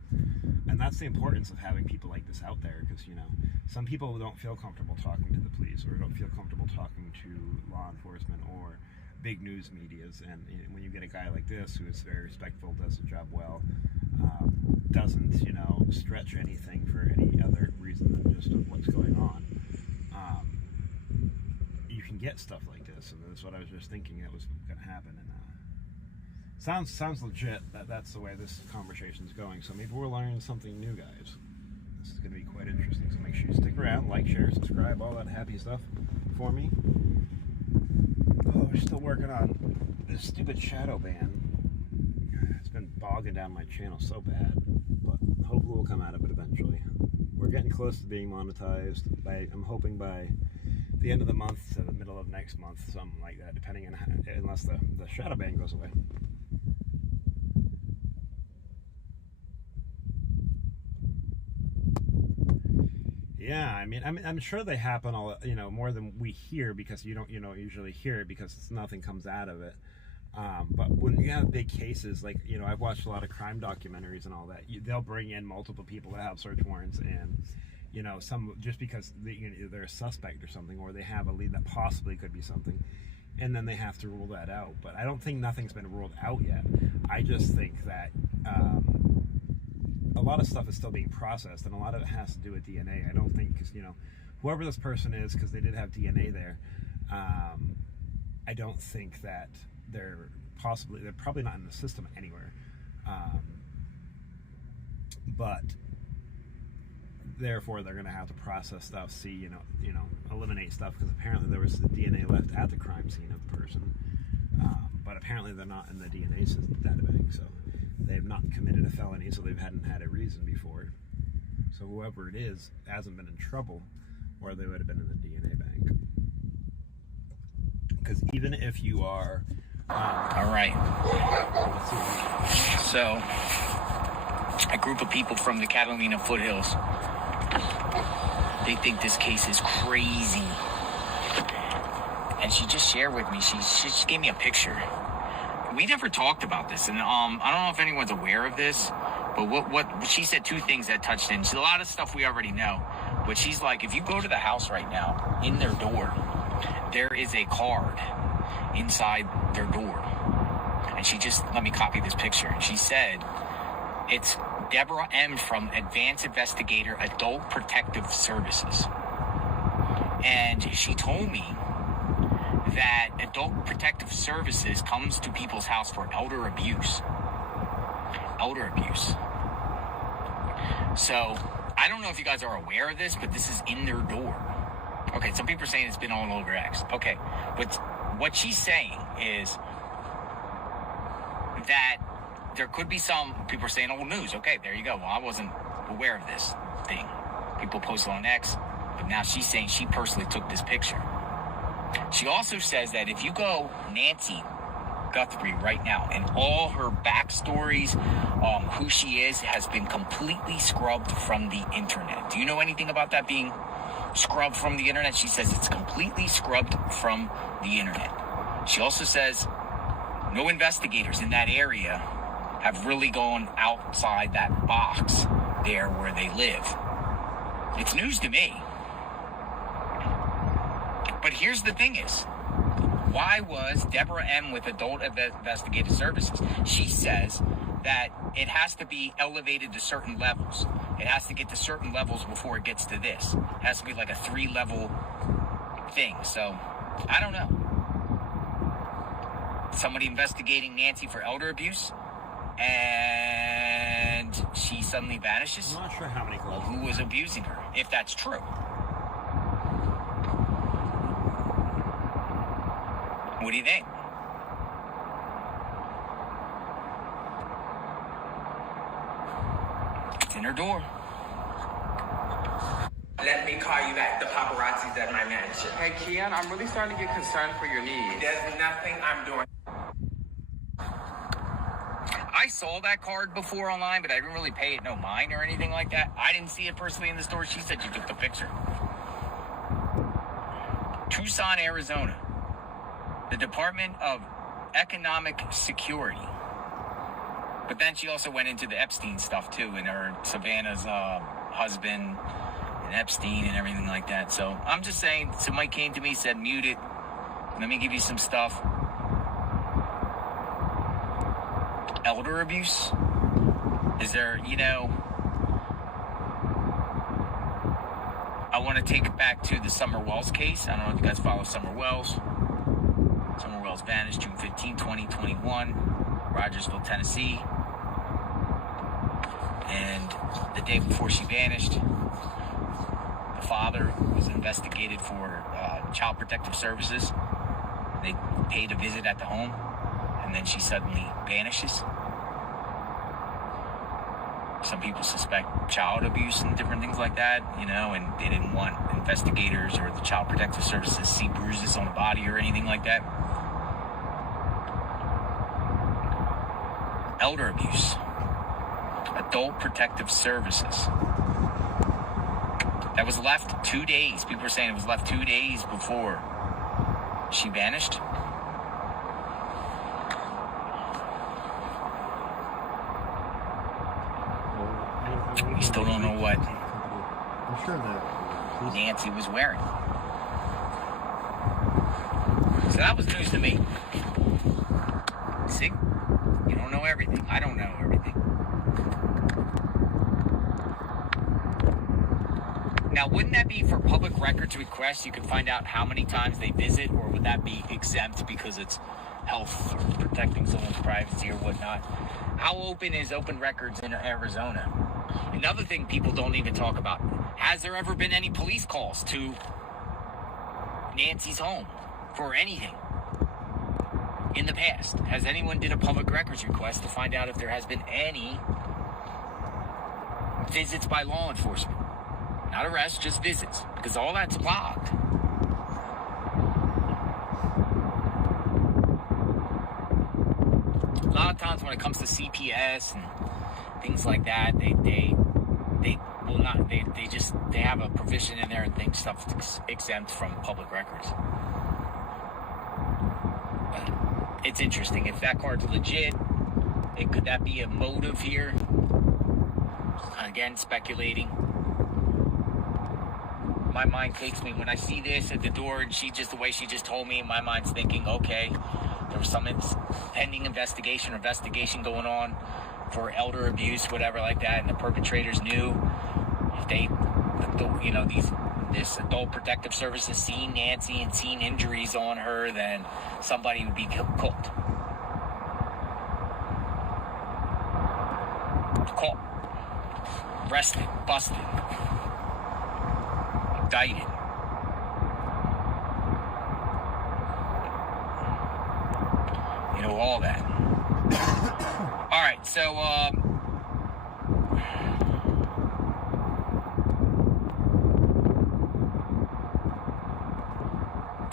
And that's the importance of having people like this out there, because, you know, some people don't feel comfortable talking to the police, or don't feel comfortable talking to law enforcement or big news medias. And when you get a guy like this who is very respectful, does the job well, doesn't, you know, stretch anything for any other reason than just what's going on, you can get stuff like this. And that's what I was just thinking that was going to happen. And sounds legit. That's the way this conversation's going. So maybe we're learning something new, guys. This is going to be quite interesting. So make sure you stick around, like, share, subscribe, all that happy stuff for me. Oh, we're still working on this stupid shadow ban. It's been bogging down my channel so bad, but hopefully we'll come out of it eventually. We're getting close to being monetized. I'm hoping by the end of the month to the middle of next month, something like that, depending on how, unless the shadow ban goes away. Yeah, I mean, I'm sure they happen all, you know, more than we hear, because you don't, you know, usually hear it because nothing comes out of it. But when you have big cases, like, you know, I've watched a lot of crime documentaries and all that, they'll bring in multiple people that have search warrants, and, you know, some just because they're a suspect or something, or they have a lead that possibly could be something, and then they have to rule that out. But I don't think nothing's been ruled out yet. I just think that a lot of stuff is still being processed, and a lot of it has to do with DNA. I don't think, because, you know, whoever this person is, because they did have DNA there, I don't think that they're probably not in the system anywhere. But therefore they're going to have to process stuff, see, you know, eliminate stuff, because apparently there was the DNA left at the crime scene of the person, but apparently they're not in the DNA data bank, so they have not committed a felony, so they hadn't had a reason before. So whoever it is hasn't been in trouble, or they would have been in the DNA bank. Because even if you are all right, so a group of people from the Catalina foothills, they think this case is crazy, and she just shared with me, she just gave me a picture. We never talked about this, and I don't know if anyone's aware of this, but what she said, two things that touched in. She's a lot of stuff we already know, but she's like, if you go to the house right now, in their door, there is a card inside their door, and she just let me copy this picture, and she said, it's Deborah M. from Advanced Investigator Adult Protective Services, and she told me that Adult Protective Services comes to people's house for elder abuse. So, I don't know if you guys are aware of this, but this is in their door. Okay, some people are saying it's been all over X. Okay, but what she's saying is that there could be some people are saying old news. Okay, there you go. Well, I wasn't aware of this thing. People posted on X, but now she's saying she personally took this picture. She also says that if you go Nancy Guthrie right now, and all her backstories, who she is, has been completely scrubbed from the internet. Do you know anything about that being scrubbed from the internet? She says it's completely scrubbed from the internet. She also says no investigators in that area have really gone outside that box there where they live. It's news to me. But here's the thing is, why was Deborah M. with Adult Investigative Services? She says that it has to be elevated to certain levels. It has to get to certain levels before it gets to this. It has to be like a 3-level thing. So, I don't know. Somebody investigating Nancy for elder abuse, and she suddenly vanishes? I'm not sure how many calls. Who was abusing her, if that's true? What do you think? It's in her door. Let me call you back. The paparazzi's at my mansion. Hey, Kian, I'm really starting to get concerned for your knees. There's nothing I'm doing. I saw that card before online, but I didn't really pay it no mind or anything like that. I didn't see it personally in the store. She said she took the picture. Tucson, Arizona. The Department of Economic Security. But then she also went into the Epstein stuff too, and her Savannah's husband and Epstein and everything like that. So I'm just saying, somebody came to me, said mute it. Let me give you some stuff. Elder abuse? Is there, I want to take it back to the Summer Wells case. I don't know if you guys follow Summer Wells. Summer Wells vanished June 15, 2021, Rogersville, Tennessee. And the day before she vanished, the father was investigated for Child Protective Services. They paid a visit at the home, and then she suddenly vanishes. Some people suspect child abuse and different things like that, and they didn't want investigators or the Child Protective Services to see bruises on the body or anything like that. Elder abuse. Adult Protective Services. That was left 2 days. People are saying it was left 2 days before she vanished. We still don't know what Nancy was wearing. So that was news to me. See? You don't know everything. I don't know everything. Now, wouldn't that be for public records requests? You could find out how many times they visit, or would that be exempt because it's health or protecting someone's privacy or whatnot? How open is open records in Arizona? Another thing people don't even talk about, has there ever been any police calls to Nancy's home for anything in the past? Has anyone did a public records request to find out if there has been any visits by law enforcement? Not arrests, just visits, because all that's logged. A lot of times when it comes to CPS and things like that, they will not, they have a provision in there and think stuff's exempt from public records. But it's interesting. If that card's legit, could that be a motive here? Again, speculating. My mind takes me, when I see this at the door and the way she just told me, my mind's thinking, okay, there was some pending investigation going on for elder abuse, whatever like that, and the perpetrators knew if this Adult Protective Services seen Nancy and seen injuries on her, then somebody would be caught. Arrested, busted, indicted. All that. All right, so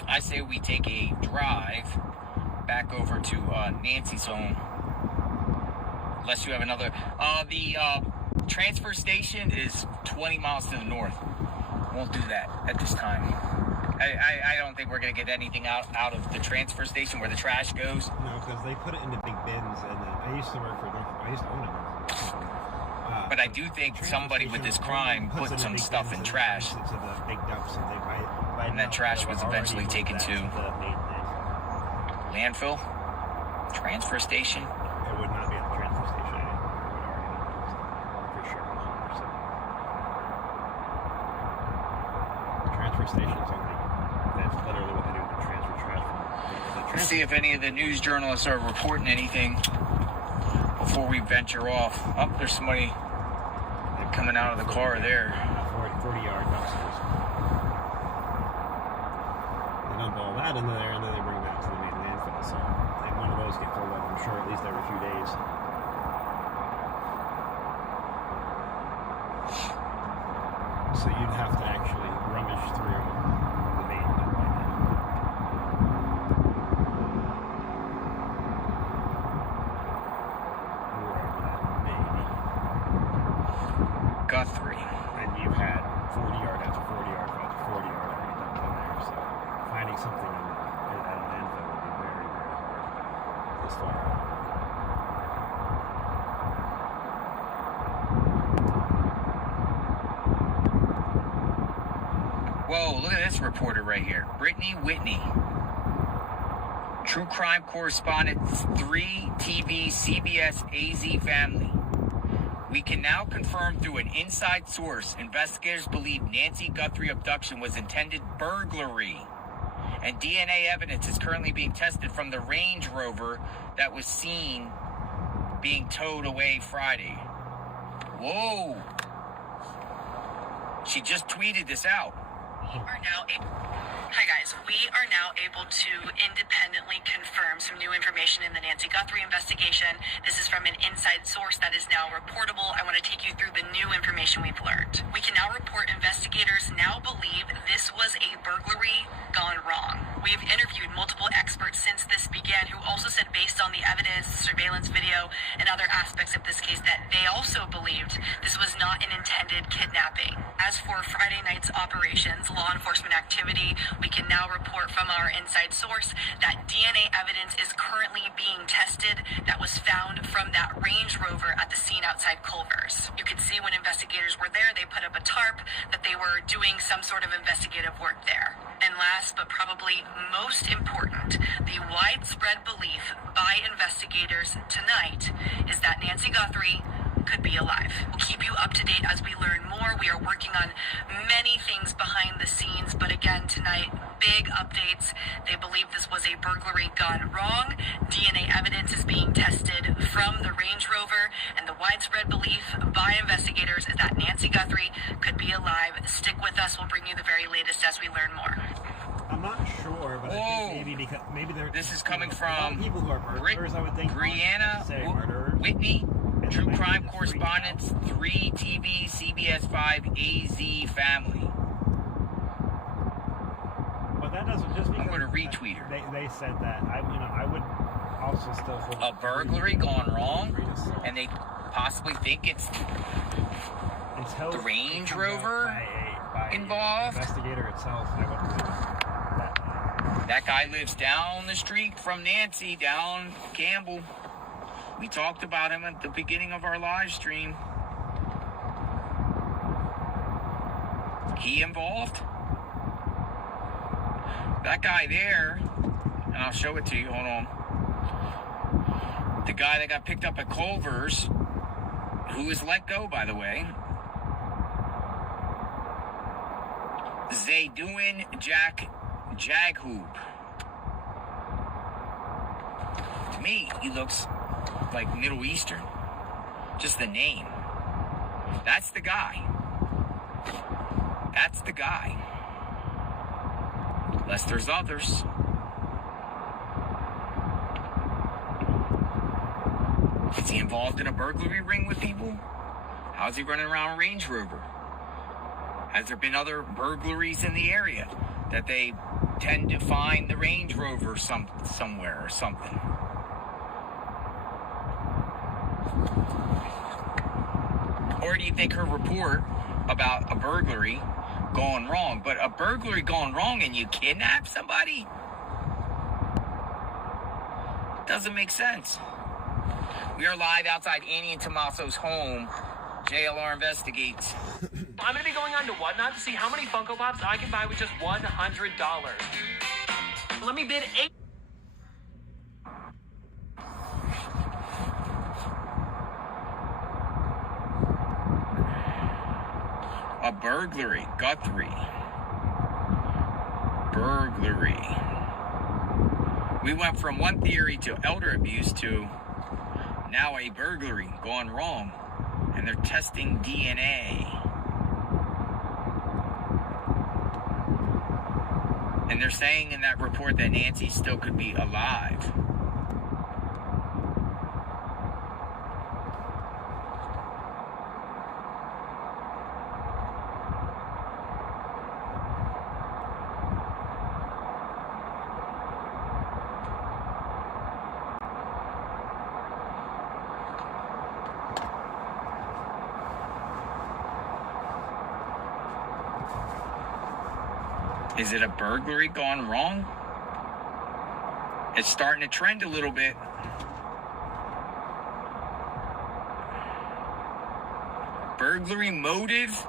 I say we take a drive back over to Nancy's home. Unless you have another. The transfer station is 20 miles to the north. Won't do that at this time. I don't think we're going to get anything out of the transfer station where the trash goes. No, because they put it into big bins, and I used to work for them. I used to own it. But I do think somebody with this crime put some stuff in trash. To the big dumps, and and that trash was eventually taken to landfill, transfer station. It would not be at the transfer station. It would already for sure. 100%. The transfer station is only, that's literally what they do, they transfer trash. Let's see if any of the news journalists are reporting anything before we venture off. Oh, there's somebody coming out of the car there. 40-yard dumpsters. They dump all that into there, and then they bring that to the main landfill. So I think one of those get filled up, I'm sure, at least every few days. So you'd have to actually rummage through the main dump by now. Guthrie. And you've had 40-yard after 40-yard after 40-yard already dumped in there, so finding something at a landfill would be very, very hard this far out. Whoa, look at this reporter right here. Brittany Whitney. True crime correspondent, 3 TV CBS AZ family. We can now confirm through an inside source, investigators believe Nancy Guthrie abduction was intended burglary. And DNA evidence is currently being tested from the Range Rover that was seen being towed away Friday. Whoa. She just tweeted this out. Hi guys, we are now able to independently confirm some new information in the Nancy Guthrie investigation. This is from an inside source that is now reportable. I want to take you through the new information we've learned. We can now report investigators now believe this was a burglary gone wrong. We've interviewed multiple experts since this began who also said, based on the evidence, surveillance video, and other aspects of this case, that they also believed this was not an intended kidnapping. As for Friday night's operations, law enforcement activity, we can now report from our inside source that DNA evidence is currently being tested that was found from that Range Rover at the scene outside Culver's. You could see when investigators were there, they put up a tarp that they were doing some sort of investigative work there. And last but probably most important, the widespread belief by investigators tonight is that Nancy Guthrie could be alive. We'll keep you up to date as we learn more. We are working on many things behind the scenes, but again, tonight, big updates. They believe this was a burglary gone wrong. DNA evidence is being tested from the Range Rover, and the widespread belief by investigators is that Nancy Guthrie could be alive. Stick with us. We'll bring you the very latest as we learn more. I'm not sure, but I think maybe they're. This is coming from people who are burglars, I would think. Brianna Whitney, true crime correspondent, 3 TV CBS 5 AZ family. But that doesn't just. I'm going to retweet her. They said that. I would also still. A burglary gone wrong, and they possibly think it's the Range Rover involved. The investigator itself, I wouldn't believe it. That guy lives down the street from Nancy, down Campbell. We talked about him at the beginning of our live stream. He involved? That guy there, and I'll show it to you, hold on. The guy that got picked up at Culver's, who was let go, by the way. Zaydouin Jaghoop. To me, he looks like Middle Eastern. Just the name. That's the guy. That's the guy. Unless there's others. Is he involved in a burglary ring with people? How's he running around Range Rover? Has there been other burglaries in the area that they tend to find the Range Rover somewhere or something? Or do you think her report about a burglary gone wrong. But a burglary gone wrong and you kidnap somebody? Doesn't make sense. We are live outside Annie and Tommaso's home. JLR investigates. I'm going to be going on to Whatnot to see how many Funko Pops I can buy with just $100. Let me bid 8. A burglary. Guthrie. Burglary. We went from one theory to elder abuse to now a burglary gone wrong. And they're testing DNA. And they're saying in that report that Nancy still could be alive. Is it a burglary gone wrong? It's starting to trend a little bit. Burglary motive?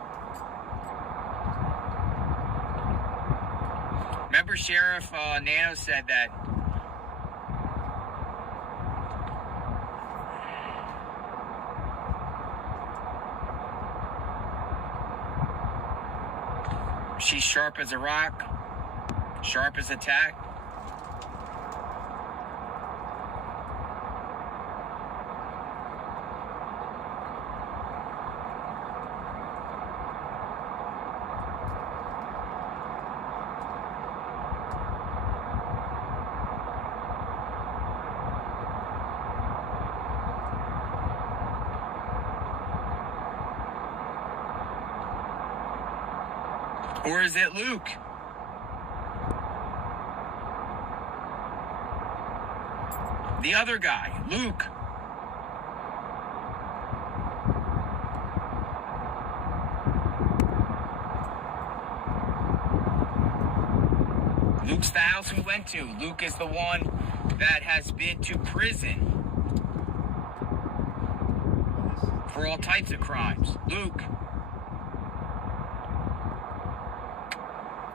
Remember Sheriff Nano said that she's sharp as a rock, sharp as a tack. Or is it Luke? The other guy, Luke. Luke's the house we went to. Luke is the one that has been to prison for all types of crimes. Luke.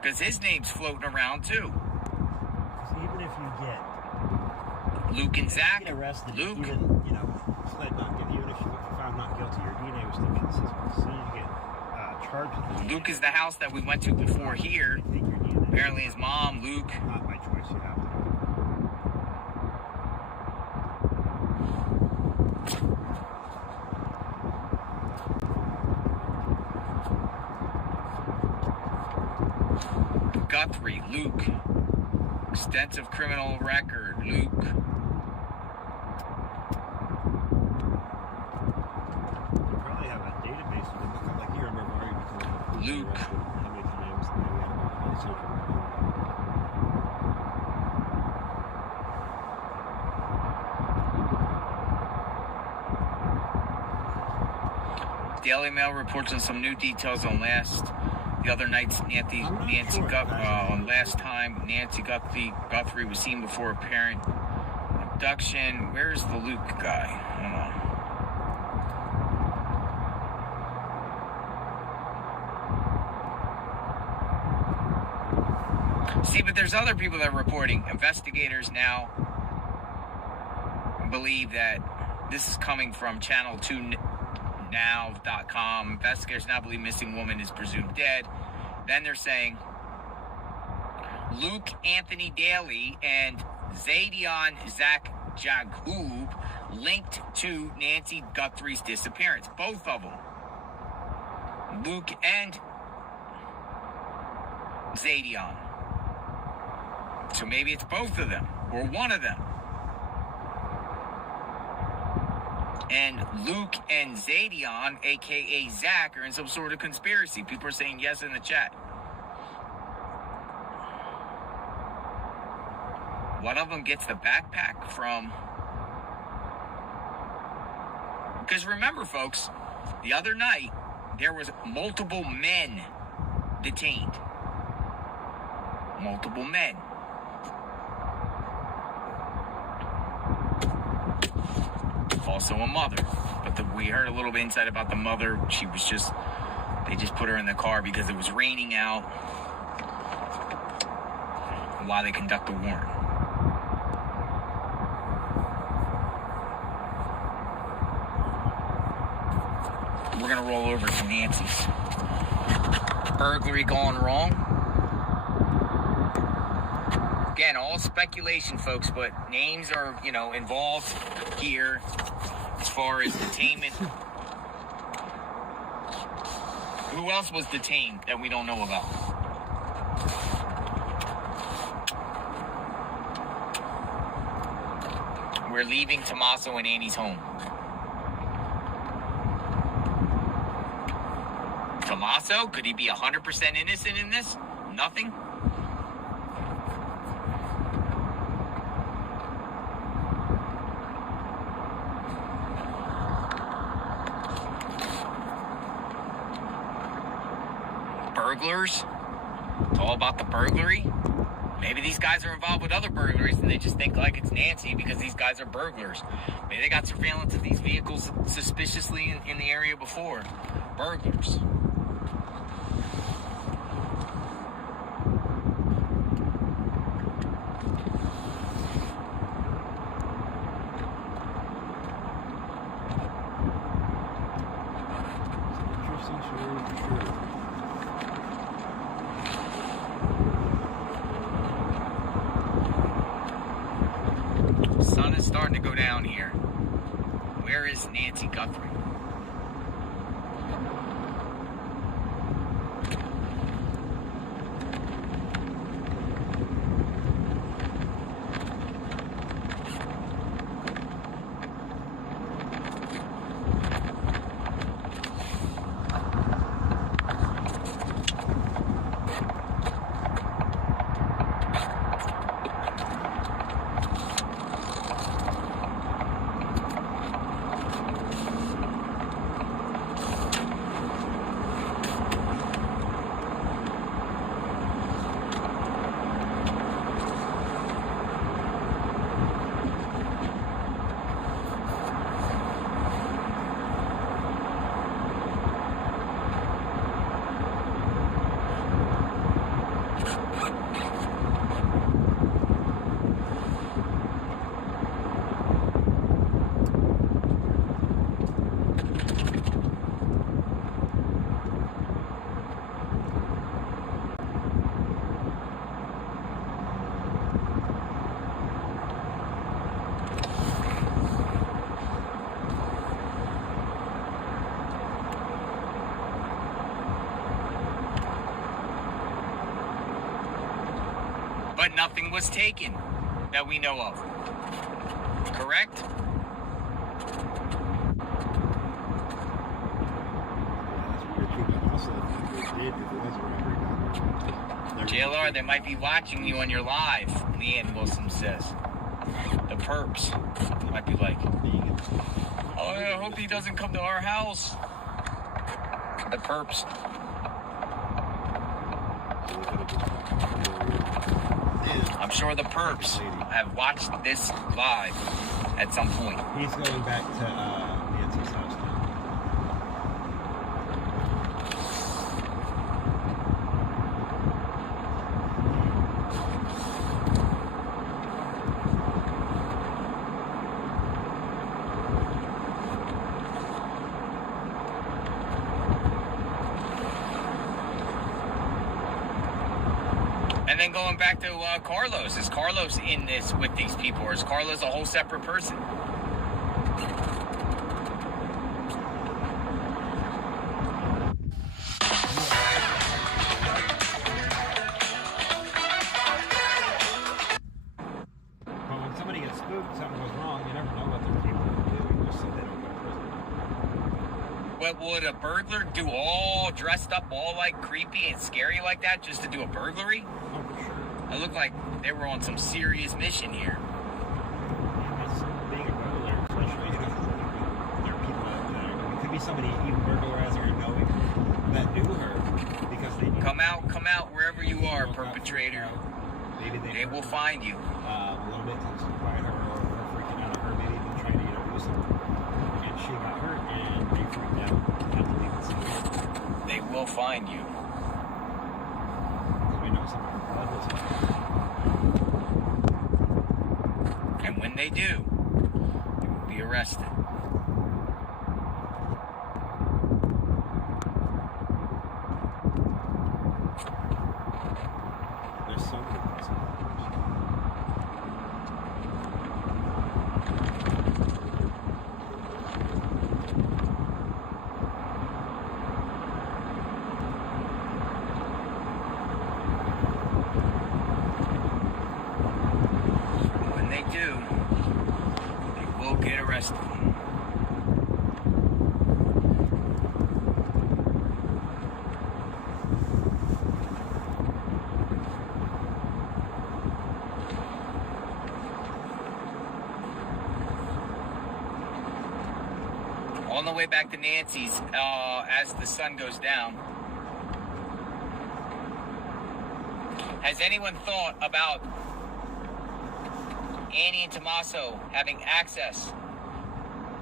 Because his name's floating around too. Even if you get Luke and Zach, arrested, Luke, even pled not guilty, even if you're found not guilty, your DNA was still consistent. As soon as you get charged with it, Luke is the house that we went to before here. Apparently, his mom, Luke. Not my choice. You have to. Guthrie, Luke. Extensive criminal record, Luke. You probably have a database of them. Like you remember Luke. How many times they had social media. Daily Mail reports on some new details on the other night's Nancy last time Nancy Guthrie was seen before a parent abduction. Where's the Luke guy? Hold on. See, but there's other people that are reporting. Investigators now believe that this is coming from Channel 2 Now.com. Investigators now believe missing woman is presumed dead. Then they're saying Luke Anthony Daly and Zadion Zach Jaghoob linked to Nancy Guthrie's disappearance. Both of them. Luke and Zadion. So maybe it's both of them or one of them. And Luke and Zadion, a.k.a. Zach, are in some sort of conspiracy. People are saying yes in the chat. One of them gets the backpack from... Because remember, folks, the other night, there was multiple men detained. Multiple men. Also a mother. But we heard a little bit inside about the mother. She was just, they just put her in the car because it was raining out while they conduct the warrant. We're gonna roll over to Nancy's. Burglary gone wrong. Again, all speculation, folks, but names are, involved here as far as detainment. Who else was detained that we don't know about? We're leaving Tommaso and Annie's home. Tommaso, could he be 100% innocent in this? Nothing? Burglars? It's all about the burglary? Maybe these guys are involved with other burglaries and they just think like it's Nancy because these guys are burglars. Maybe they got surveillance of these vehicles suspiciously in the area before. Burglars. Sun is starting to go down here. Where is Nancy Guthrie? But nothing was taken that we know of. Correct? JLR, they might be watching you on your live, Leanne Wilson says. The perps might be like, oh, I hope he doesn't come to our house. The perps. I'm sure the perps have watched this live at some point. He's going back to Nancy's house now. And then going back to Carlos. Is Carlos in this with these people, or is Carlos a whole separate person? But when somebody gets spooked, something goes wrong, you never know what they're capable of doing just so they don't go to prison. But would a burglar do all dressed up, all like creepy and scary like that just to do a burglary? Oh, for sure. It looked like they were on some serious mission here. Being a burglar, especially, there are people out there. It could be somebody even burglarizing or knowing that knew her because they come out wherever you are, perpetrator. Maybe they will find you. A little bit to quiet her or freaking out of her. Maybe even trying to do something. And she got hurt and they freaked out. Had to leave the scene. They will find you. Because we know some of her blood was there. And when they do, you will be arrested. There's so many possibilities. When they do, they will get arrested. On the way back to Nancy's, as the sun goes down, has anyone thought about Annie and Tommaso having access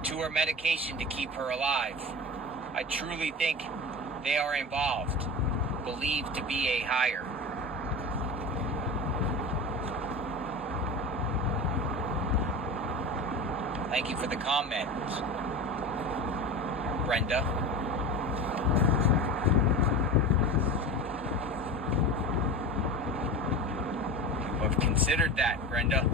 to her medication to keep her alive? I truly think they are involved, believed to be a hire. Thank you for the comment, Brenda. I've considered that, Brenda.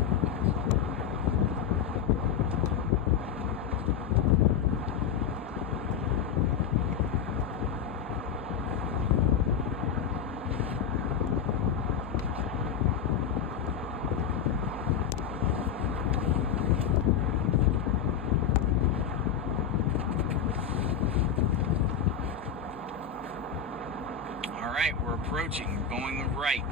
We're approaching. We're going right.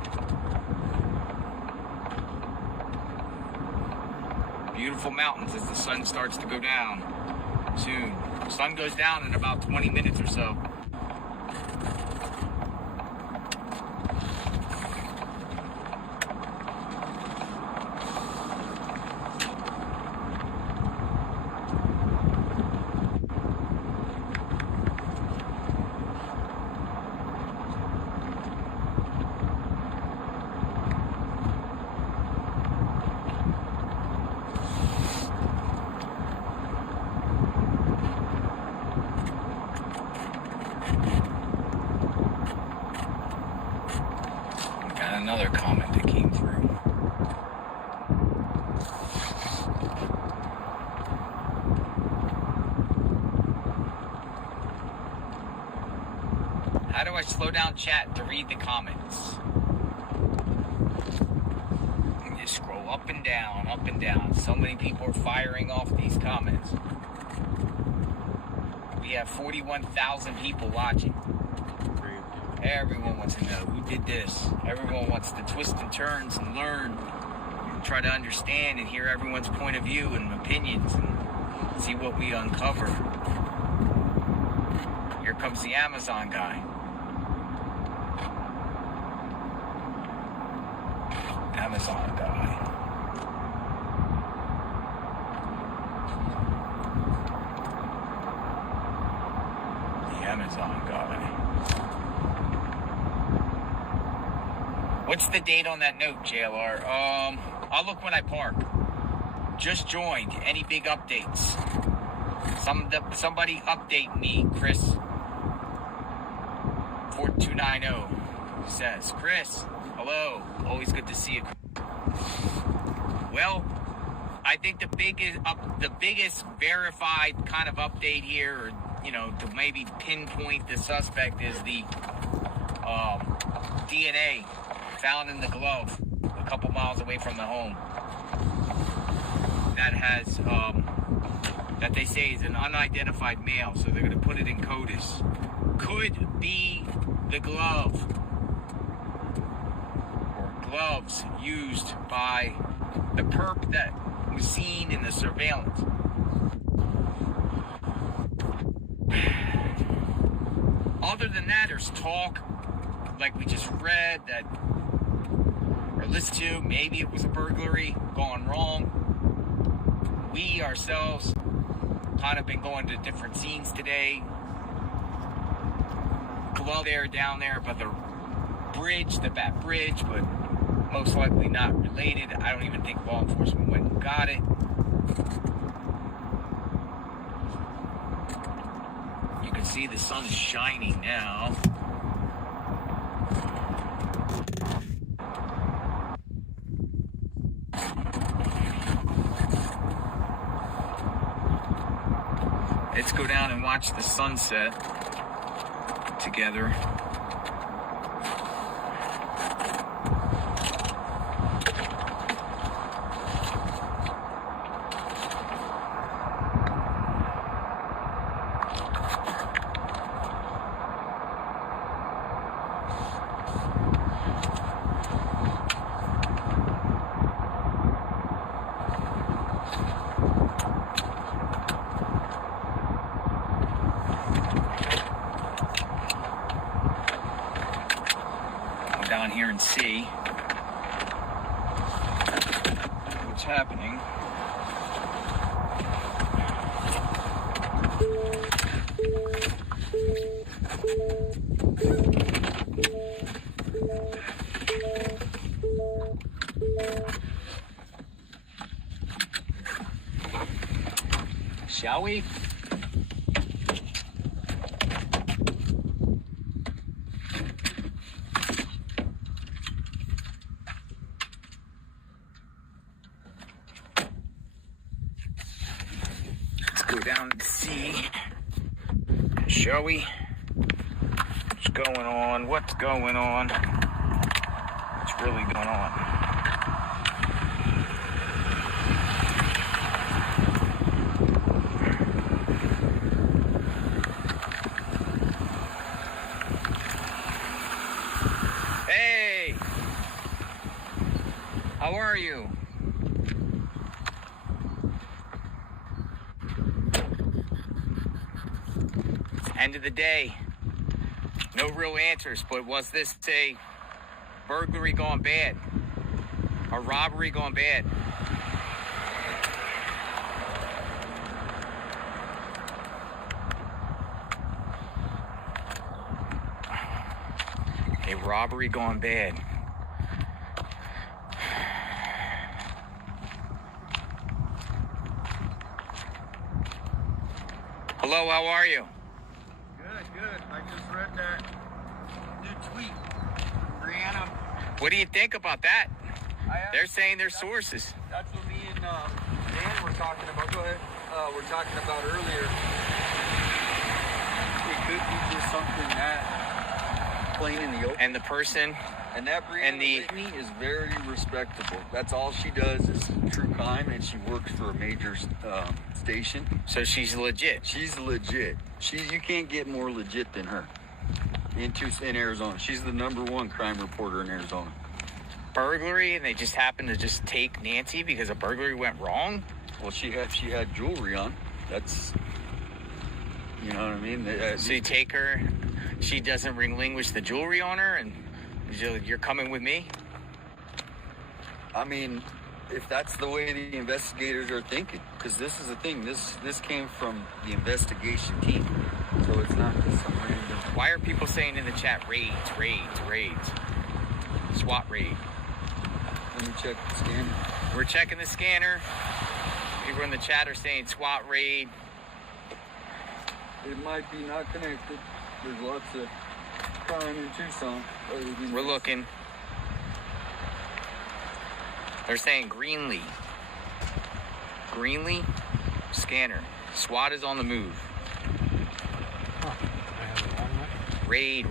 Beautiful mountains as the sun starts to go down soon. The sun goes down in about 20 minutes or so. Another comment that came through. How do I slow down chat to read the comments? And just scroll up and down, up and down. So many people are firing off these comments. We have 41,000 people watching. Everyone wants to know who did this. Everyone wants to twist and turns and learn and try to understand and hear everyone's point of view and opinions and see what we uncover. Here comes the Amazon guy. Amazon guy. The Amazon guy. What's the date on that note, JLR? I'll look when I park. Just joined. Any big updates? Somebody update me, Chris. 4290 says, Chris, hello. Always good to see you. Well, I think the biggest verified kind of update here, or, you know, to maybe pinpoint the suspect, is the DNA found in the glove a couple miles away from the home that has that they say is an unidentified male, so they're going to put it in CODIS. Could be the glove or gloves used by the perp that was seen in the surveillance. Other than that, there's talk like we just read that, or listened to, maybe it was a burglary gone wrong. We ourselves kind of been going to different scenes today. Well, they're down there by the bridge, the Bat Bridge, but most likely not related. I don't even think law enforcement went and got it. You can see the sun is shining now. Let's go down and watch the sunset together. Down here and see what's happening. Shall we? Go down and see, shall we? What's going on? What's going on? What's really going on? Hey! How are you? End of the day, no real answers, but was this a burglary gone bad? A robbery gone bad? A robbery gone bad. Hello, how are you? Good. I just read that new tweet. Brianna. What do you think about that? They're saying they're sources. That's what me and Dan were talking about. Go ahead. We're talking about earlier. It could be just something that plain in the open. And the person. And that Brianna Whitney is very respectable. That's all she does is true crime, and she works for a major station. So she's legit. She's legit. You can't get more legit than her in Arizona. She's the #1 crime reporter in Arizona. Burglary, and they just happened to just take Nancy because a burglary went wrong? Well, she had jewelry on. That's, you know what I mean? So you take her, she doesn't relinquish the jewelry on her, and you're coming with me? I mean, if that's the way the investigators are thinking, because this is the thing, this came from the investigation team, so it's not just some random. Why are people saying in the chat, raids, SWAT raid? Let me check the scanner. We're checking the scanner. People in the chat are saying SWAT raid. It might be not connected. There's lots of crime in Tucson. We're looking. They're saying Greenlee. Greenlee, scanner. SWAT is on the move. Huh. I have it on that. Raid.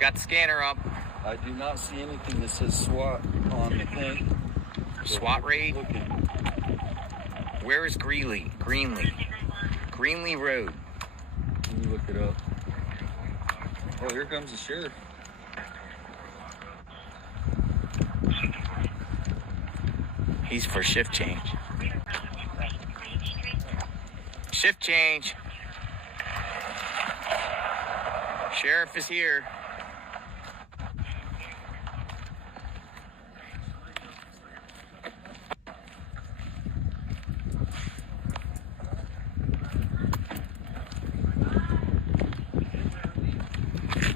Got the scanner up. I do not see anything that says SWAT on the thing. SWAT raid? Where is Greenlee? Greenlee Road. Let me look it up. Oh, here comes the sheriff. He's for shift change. Shift change. Sheriff is here.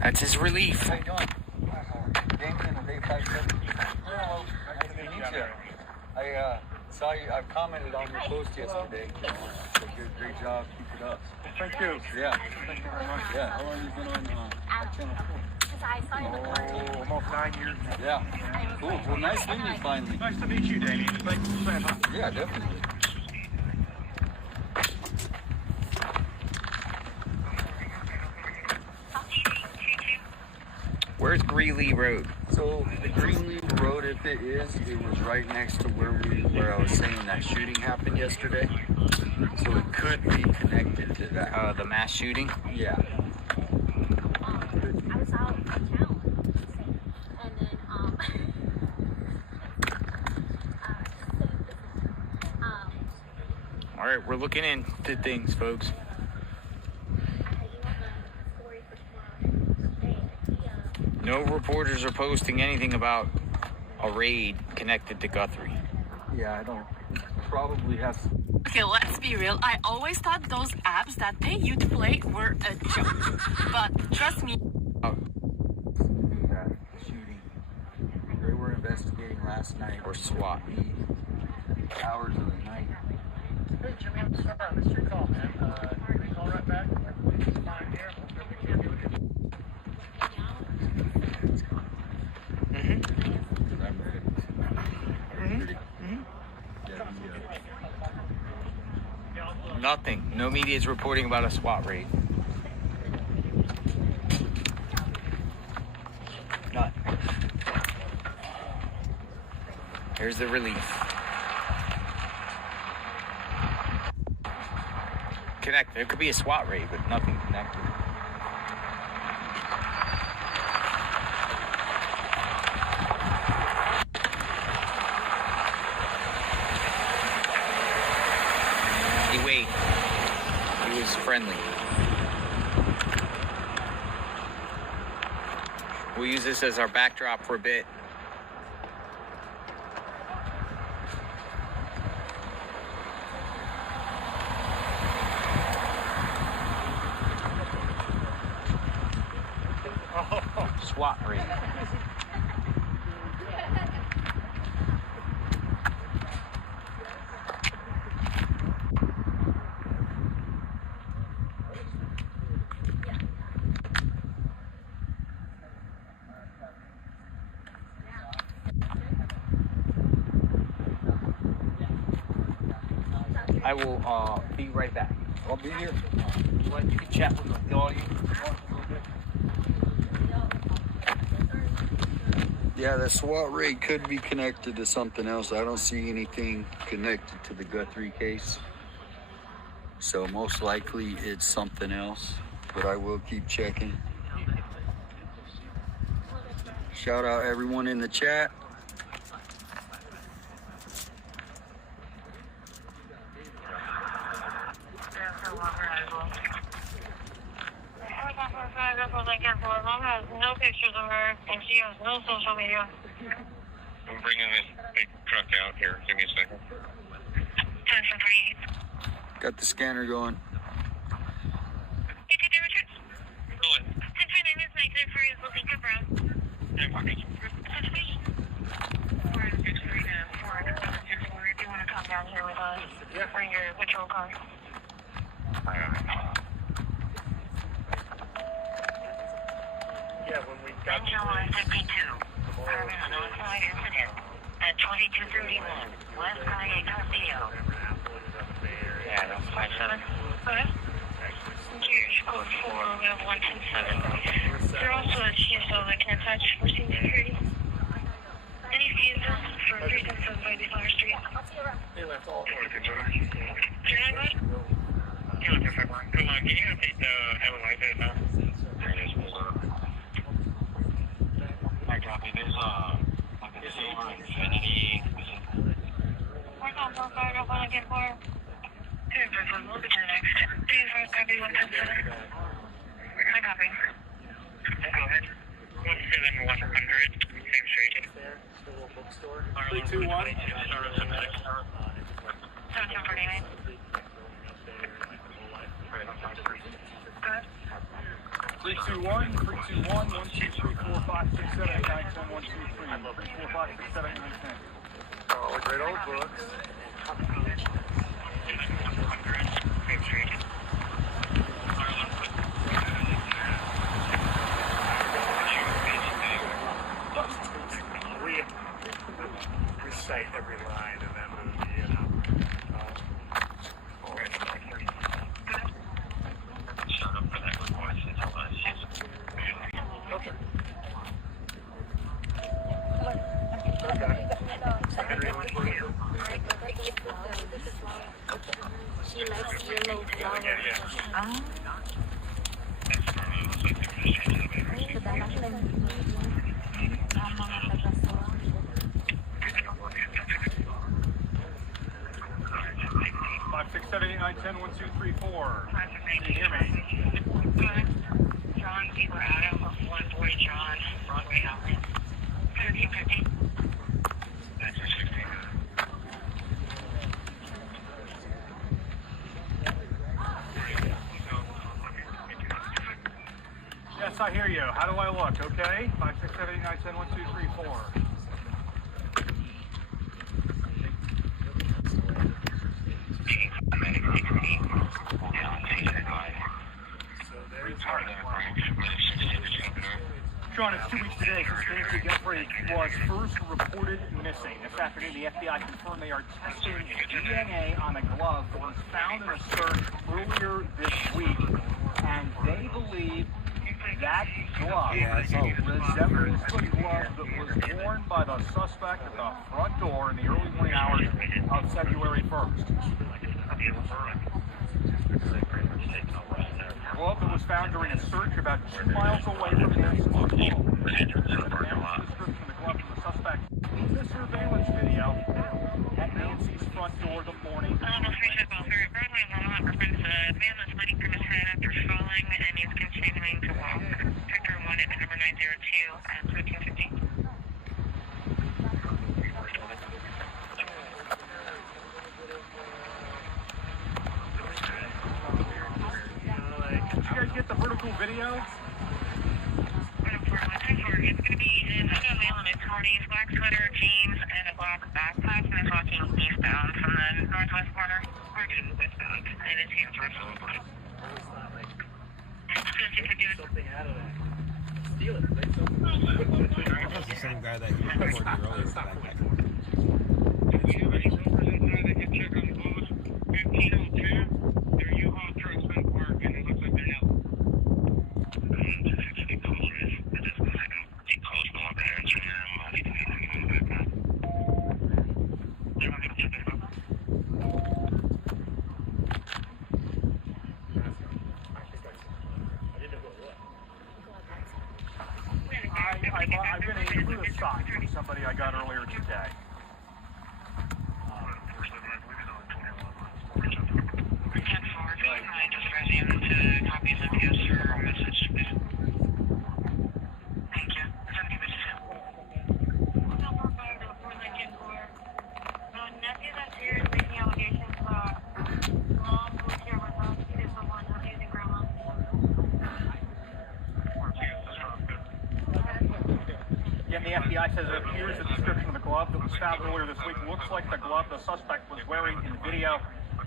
That's his relief. How you doing? Damien and Dave 57. Hello. Nice to meet you. I saw you. I commented on your post yesterday. So great job. Keep it up. Thank you. Yeah. Thank you very much. Yeah. How long have you been on Channel 4? Almost 9 years now. Yeah. Cool. Well, nice meeting you finally. Nice to meet you, Damien. Thank you for saying hi. Yeah, definitely. Where's Greeley Road? So the Greeley Road, if it is, it was right next to where I was saying that shooting happened yesterday. So it could be connected to that. The mass shooting? Yeah. I was out of town, and then All right, we're looking into things, folks. No reporters are posting anything about a raid connected to Guthrie. Yeah, I don't. Probably has. Okay, let's be real. I always thought those apps that pay you to play were a joke. But trust me. That shooting. They were investigating last night. Or SWAT. The hours of the night. Hey, Jimmy, I'm sorry. I missed your call, man. Can we call right back? It's fine here. We can't do it. Nothing. No media is reporting about a SWAT raid. None. Here's the relief. Connect. There could be a SWAT raid, but nothing connected. Wait, he was friendly. We'll use this as our backdrop for a bit. SWAT raid. I will be right back. I'll be here. You can chat with the audience. Yeah, the SWAT raid could be connected to something else. I don't see anything connected to the Guthrie case. So most likely it's something else, but I will keep checking. Shout out everyone in the chat. As long as no pictures of her and she has no social media. I'm bringing this big truck out here. Give me a second. 10-3. Got the scanner going. Hey, Richard. Going. 10-3, name is 9-3 is looking for Brown. Hey, Marcus. 10-3. 4-6-3 to 4-6-4. If you want to come down here with us. Yeah. Bring your patrol car. Yeah, when we got Engine 152. Urban unauthorized incident at 2231 West Highway Castillo. Yeah, that's 57. Okay. Here's code 4, we have 127. There are also a CSO that can attach for senior security. Any vehicles for reasons of by the Flower Street? They left all You're not good? Come on, can you update the LOI bit now? It is like a silver infinity. We're on profile of Lincoln 4. We'll be to the next. Please, we're copy 177. I copy. Go ahead. 17100, same street. 321. Sounds pretty nice. 321, 321, 1, 2, 3, 4, 5, 6, 7, 8, 9, 10, 1, 2, 3, 4, 5, 6, 7, 8, 9, 10. All the great old books. Same street. We cite every line in that movie, you know. Shut up for that voice until She likes yellow flowers. Five, 6, 7, 8, 9, 10, 1, 2, 3, 4. Can you hear me? John, we were out of 140 John, Broadway Outlet. 1350. That's a 16. Yes, I hear you. How do I look? Okay? 5, 6, 7, 8, 9, 10, 1, 2, 3, 4. John, it's 2 weeks today since Nancy Guthrie was first reported missing. This afternoon, the FBI confirmed they are testing DNA on a glove that was found in a search earlier this week. And they believe that glove resembles the glove that was worn by the suspect at the front door in the early morning hours of February 1st. The glove that was found during a search about 2 miles away from Nancy's home. The description of the glove from the suspect in the surveillance video at Nancy's front door the morning. Broadway Walmart reference a man that's bleeding from his head after falling, and he's continuing to walk. Sector 1 at number 902 and 1350. Did you guys get the vertical video? It's going to be in a male in his 40s, black sweater, jeans, and a black backpack, and is walking eastbound from the northwest corner. We're doing westbound, and it's here for Something out of that. Steal it. That's the same guy that you reported earlier with that backpack. If we have any numbers inside that can check on the booth, 1502, their U-Haul truck's been parked, and it looks like they're out. I've been a blue sock from somebody I got earlier today. I just resumed to copies of your message. Thank you. 70 minutes in. Nephew that's here is making allegations that mom who was here with us is the one abusing grandma. Again, the FBI says it appears the description of the glove that was found earlier this week looks like the glove the suspect was wearing in the video,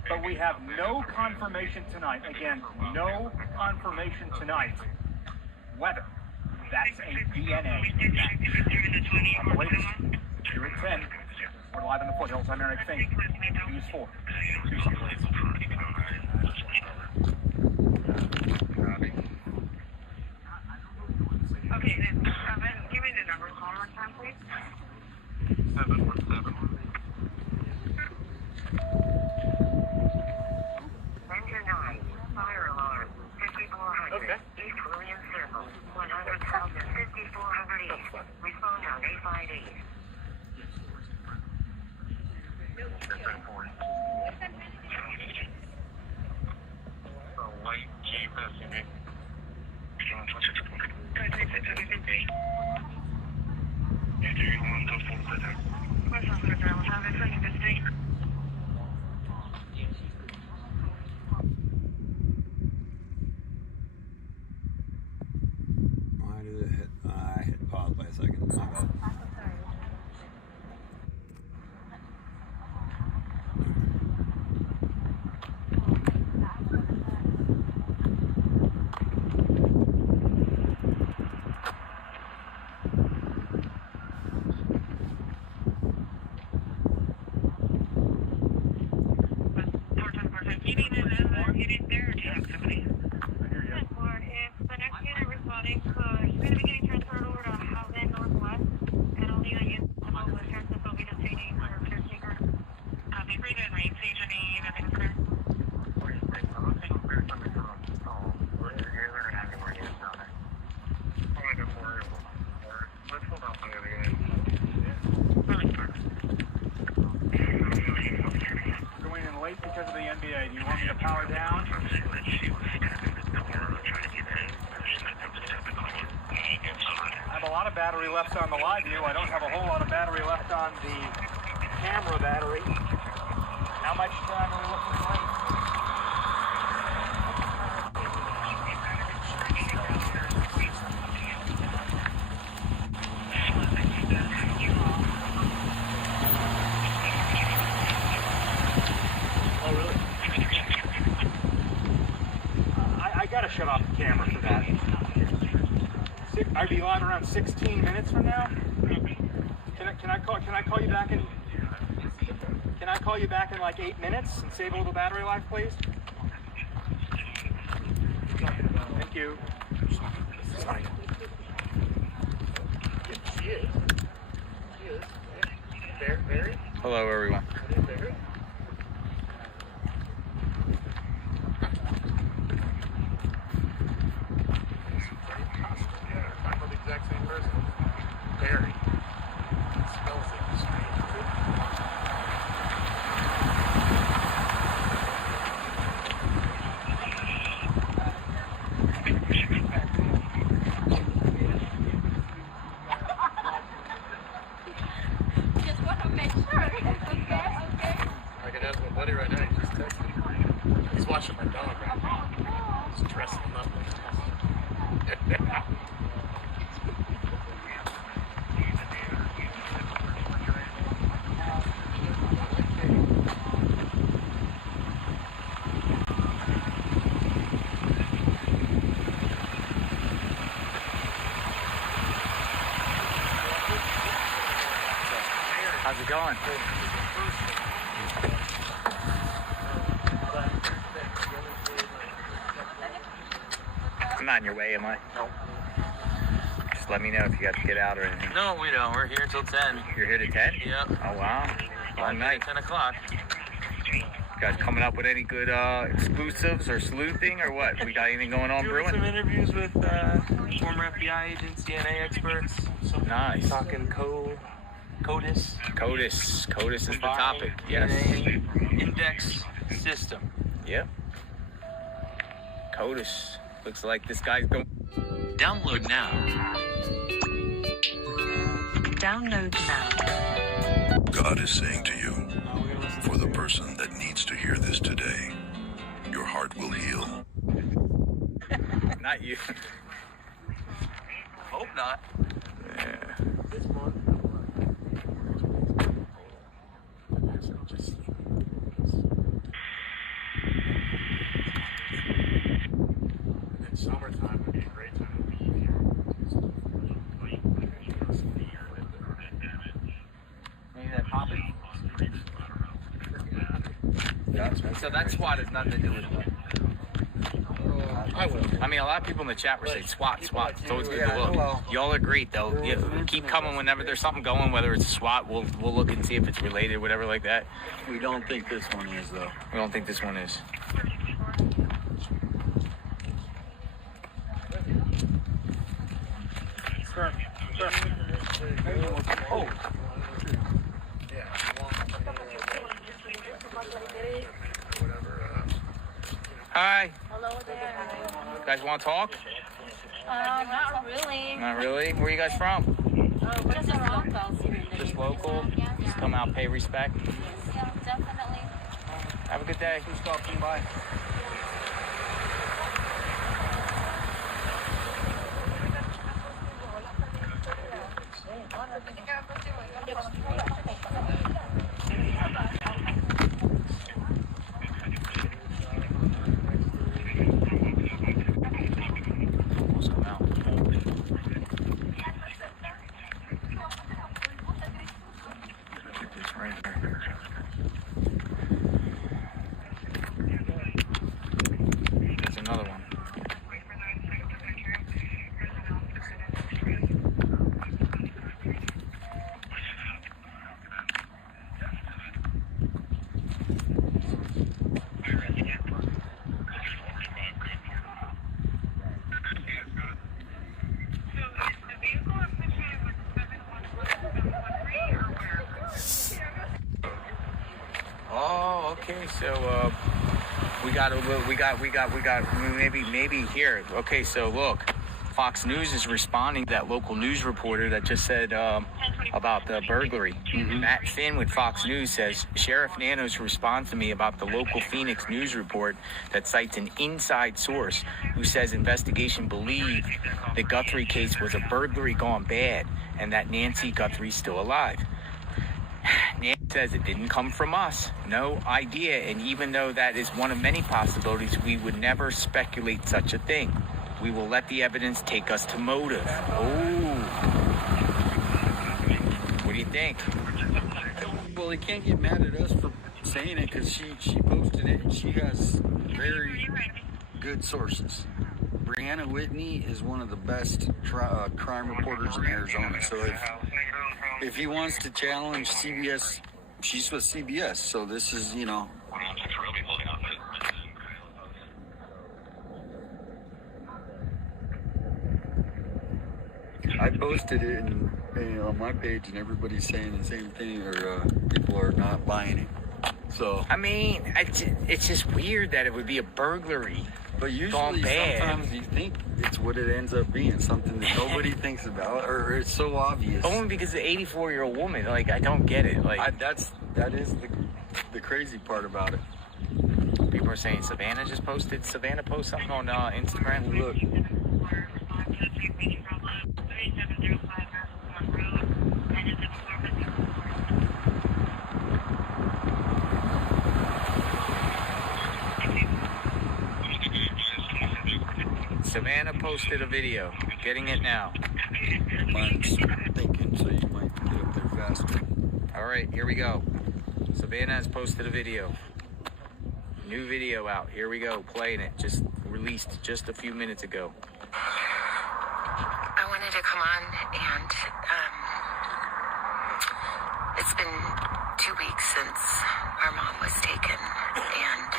but we have no confirmation tonight. Again, no confirmation tonight whether that's a DNA match. On the latest, here at 10, we're live in the foothills. I'm Eric Fink, News 4. Okay, then, give me the numbers one more time, please. 717. Ranger 9, fire alarm, 5400. Okay. East Williams Circle, 100,000, 5400 East. Respond now. You didn't dare attack somebody. If the next unit responding could, he's going to be getting transferred over to Housen Northwest, and only a unit with transfer will be detaining or caretaker. Copy, breathe in, range, stage any unit in clear. Going in late because of the NBA. Do you want me to power down? I have a lot of battery left on the live view. I don't have a whole lot of battery left on the camera battery. How much time are we looking like? I gotta shut off the camera for that. I'd be live around 16 minutes from now. Can I call you back in? Can I call you back in like 8 minutes and save a little battery life, please? Thank you. Sorry. Hello, everyone. Just want to make sure. Okay. I can ask my buddy right now. He just texted me. He's watching my dog right now. He's dressing him up like a test. How's it going? I'm not in your way, am I? No. Just let me know if you got to get out or anything. No, we don't. We're here till 10. You're here to 10? Yep. Oh, wow. Long night. 10 o'clock. You guys coming up with any good exclusives or sleuthing or what? We got anything going on Doing brewing? some interviews with former FBI agents, DNA experts. Nice. Talking CODIS. CODIS is the topic. Yes. DNA index system. Yep. CODIS. Looks like this guy's going. Download now. Download now. God is saying to you, for the person that needs to hear this today, your heart will heal. Not you. Hope not. Yeah. Summertime would be a great time to be here. Maybe that popping. So that SWAT has nothing to do with it. I mean, a lot of people in the chat were saying SWAT. It's always good to look. Y'all are great, though. Keep coming whenever there's something going, whether it's a SWAT. We'll look and see if it's related, whatever like that. We don't think this one is, though. We don't think this one is. Sir. Oh. Hi. Hello there. You guys want to talk? Not really. Not really. Where are you guys from? Just locals here in the Just local. Just come out, pay respect. Yeah, definitely. Have a good day. Who's stopping by? Okay, so we got maybe here. Okay, so look, Fox News is responding to that local news reporter that just said about the burglary. Matt Finn with Fox News says Sheriff Nanos responds to me about the local Phoenix news report that cites an inside source who says investigation believed the Guthrie case was a burglary gone bad and that Nancy Guthrie's still alive. Nancy says it didn't come from us. No idea. And even though that is one of many possibilities, we would never speculate such a thing. We will let the evidence take us to motive. Oh. What do you think? Well, they can't get mad at us for saying it because she posted it and she has very good sources. Brianna Whitney is one of the best crime reporters in Arizona. So if he wants to challenge CBS, she's with CBS. So this is, you know. I posted it on my page, and everybody's saying the same thing, or people are not buying it. So I mean, it's just weird that it would be a burglary. But usually, sometimes you think it's what it ends up being, something that nobody thinks about, or it's so obvious. Only because the 84-year-old woman, like, I don't get it. Like, that is the crazy part about it. People are saying Savannah just posted. Savannah posted something on Instagram. Look. Savannah posted a video. Getting it now. Mine's thinking, so you might get up there faster. All right, here we go. Savannah has posted a video. New video out. Here we go. Playing it. Just released just a few minutes ago. I wanted to come on and it's been 2 weeks since our mom was taken, and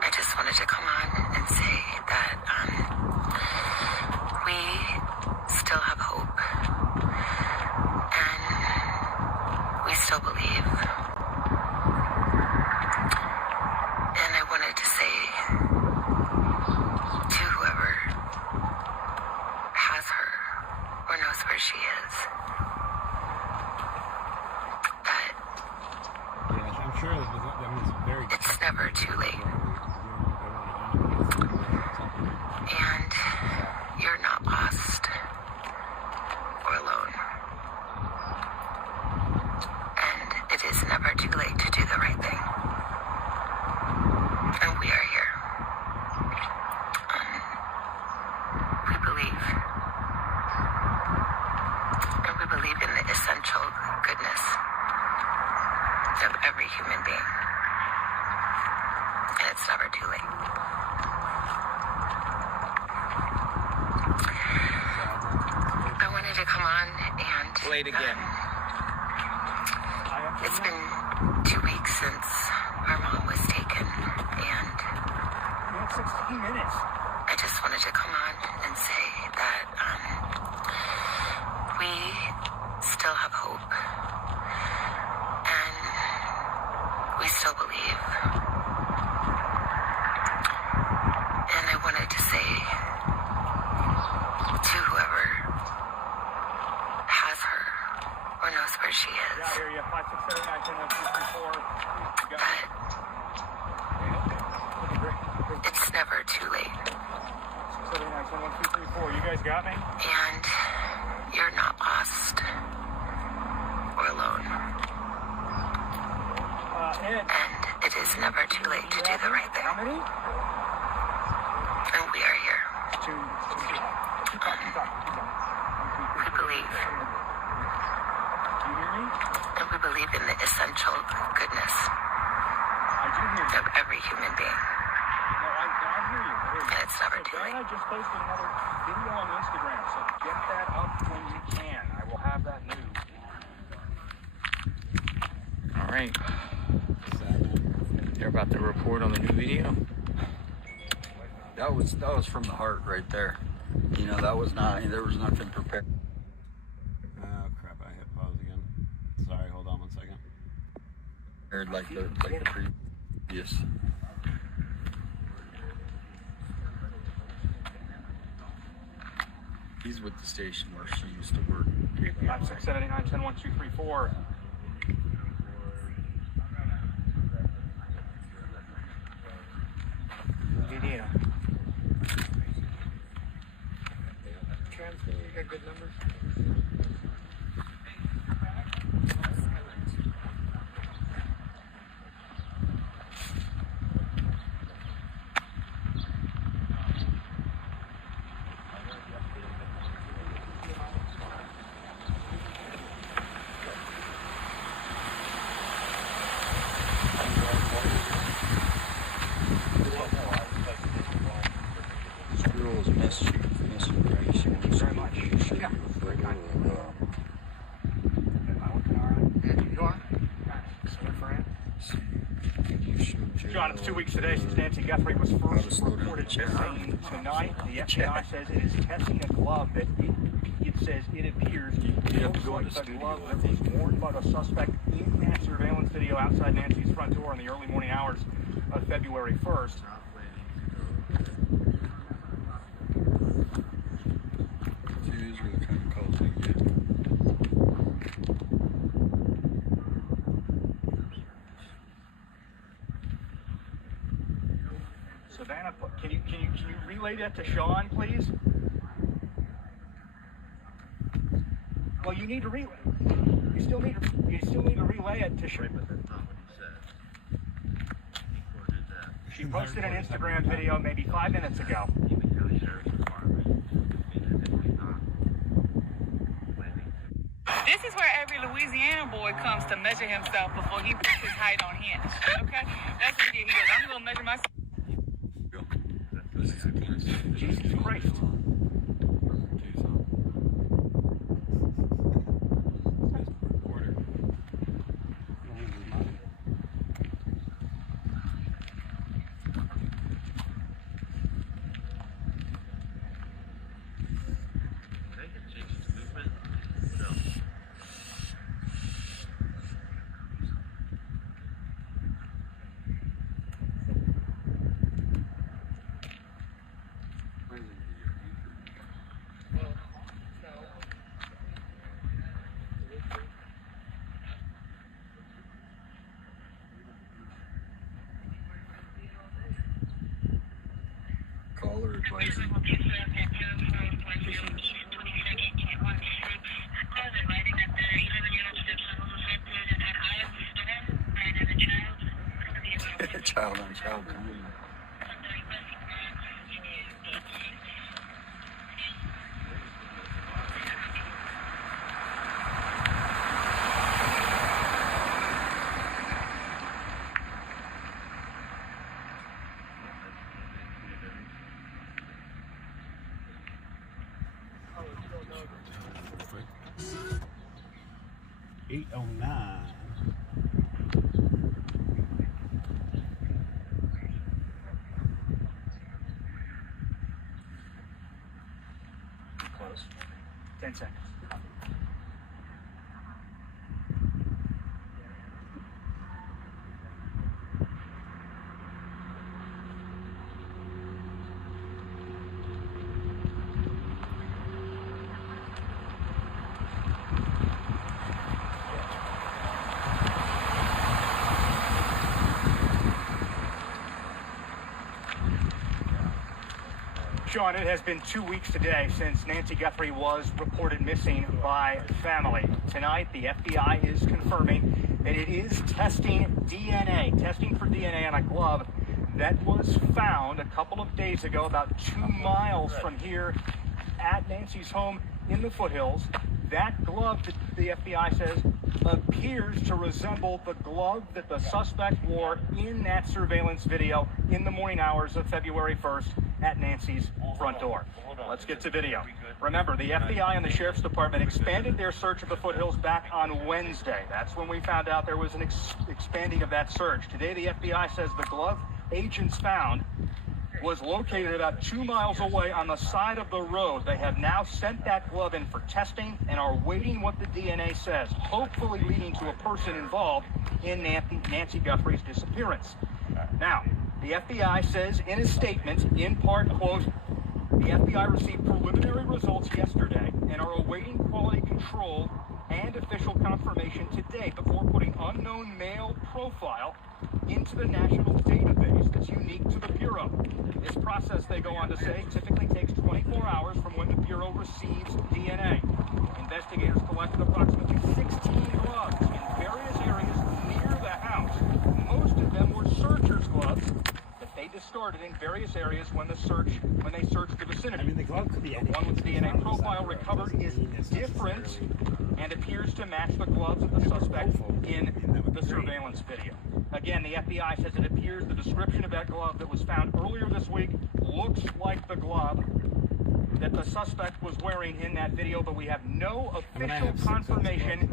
I just wanted to come on and say that we still have hope and we still believe. And I wanted to say to whoever has her or knows where she is that I'm sure that it's very. It's never too late. And you're not lost or alone. And it is never too late to do the right thing. And we are here. We believe. And we believe in the essential goodness of every human being. And it's never too late. I wanted to come on and play it again. It's been 2 weeks since our mom was taken, and we have 16 minutes. I just wanted to come on and say that we still have hope, and we still believe. And I wanted to say to whoever has her or knows where she is that it's never too late. You guys got me? And you're not lost or alone. And it is never too late to do the right thing. And we are here. We believe. And we believe in the essential goodness of every human being. And it's never too late. I just posted another video on Instagram, so get that up when you can. I will have that news. All right. They're about to report on the new video. That was from the heart right there. You know, that was not. There was nothing prepared. Oh crap! I hit pause again. Sorry. Hold on 1 second. Or like the previous. He's with the station where she used to work. 56789101234. Video. Transfer, you got good numbers? This girl is messing right. She wants Very much. Yeah. John, it's 2 weeks today since Nancy Guthrie was first reported missing. Tonight, the FBI says it is testing a glove that it says it appears looks like the glove that was worn by the suspect in that surveillance video outside Nancy's front door in the early morning hours of February 1st. Savannah, can you relay that to Sean, please? Well, you need to relay. You still need to relay it to Sean. She posted an Instagram video maybe 5 minutes ago. This is where every Louisiana boy comes to measure himself before he puts his height on Hinge. Okay? That's what he did. He goes, I'm going to measure myself. Jesus Christ. Caller advising. Child on child crime. Close. 10 seconds. Sean, it has been 2 weeks today since Nancy Guthrie was reported missing by family. Tonight, the FBI is confirming that it is testing for DNA on a glove that was found a couple of days ago, about 2 miles from here at Nancy's home in the foothills. That glove, that the FBI says, appears to resemble the glove that the suspect wore in that surveillance video in the morning hours of February 1st at Nancy's front door. Let's get to video. Remember, the FBI and the Sheriff's Department expanded their search of the foothills back on Wednesday. That's when we found out there was an expanding of that search. Today, the FBI says the glove agents found was located about 2 miles away on the side of the road. They have now sent that glove in for testing and are waiting what the DNA says, hopefully leading to a person involved in Nancy Guthrie's disappearance. Now, the FBI says in a statement, in part, quote, the FBI received preliminary results yesterday and are awaiting quality control and official confirmation today before putting unknown male profile into the national database that's unique to the Bureau. This process, they go on to say, typically takes 24 hours from when the Bureau receives DNA. Investigators collected approximately 16 gloves in various areas near the house. Most of them were searchers' gloves that they discarded in various areas when they searched the vicinity. I mean, the glove could be anything. The one with the DNA profile recovered is different and appears to match the gloves of the suspect in the surveillance video. Again, the FBI says it appears the description of that glove that was found earlier this week looks like the glove that the suspect was wearing in that video, but we have no official confirmation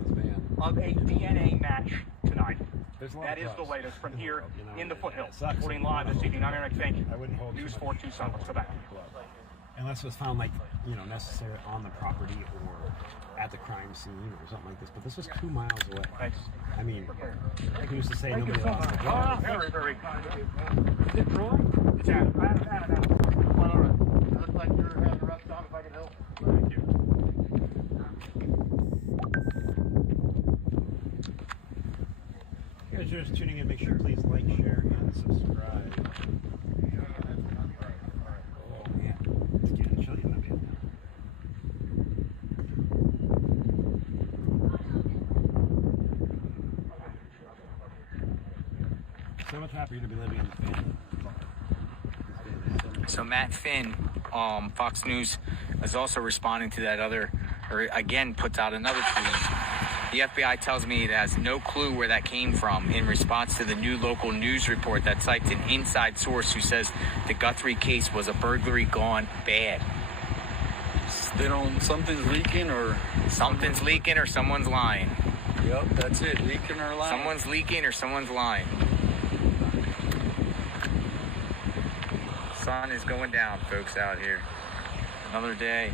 of a DNA match tonight. That is the latest from here in the foothills. Reporting live this evening, I'm Eric Fink, News 4 Tucson, Quebec. Unless it was found, like, you know, necessary on the property or at the crime scene or something like this. But this was 2 miles away. Thanks. I mean, like we used to say, nobody lost the job. Very, very kind of you. Is it Troy? It's Adam. Well, all right. It looks like you're having a rough time. If I can help. Thank you. If you're just tuning in, make sure please like, share, and subscribe. Oh man, it's getting chilly in the bed now. So much happier to be living in the van. So Matt Finn, Fox News, is also responding to that other, or again puts out another tweet. The FBI tells me it has no clue where that came from in response to the new local news report that cites an inside source who says the Guthrie case was a burglary gone bad. They don't, something's leaking or someone's lying. Yep, that's it, leaking or lying. Someone's leaking or someone's lying. Sun is going down, folks, out here. Another day.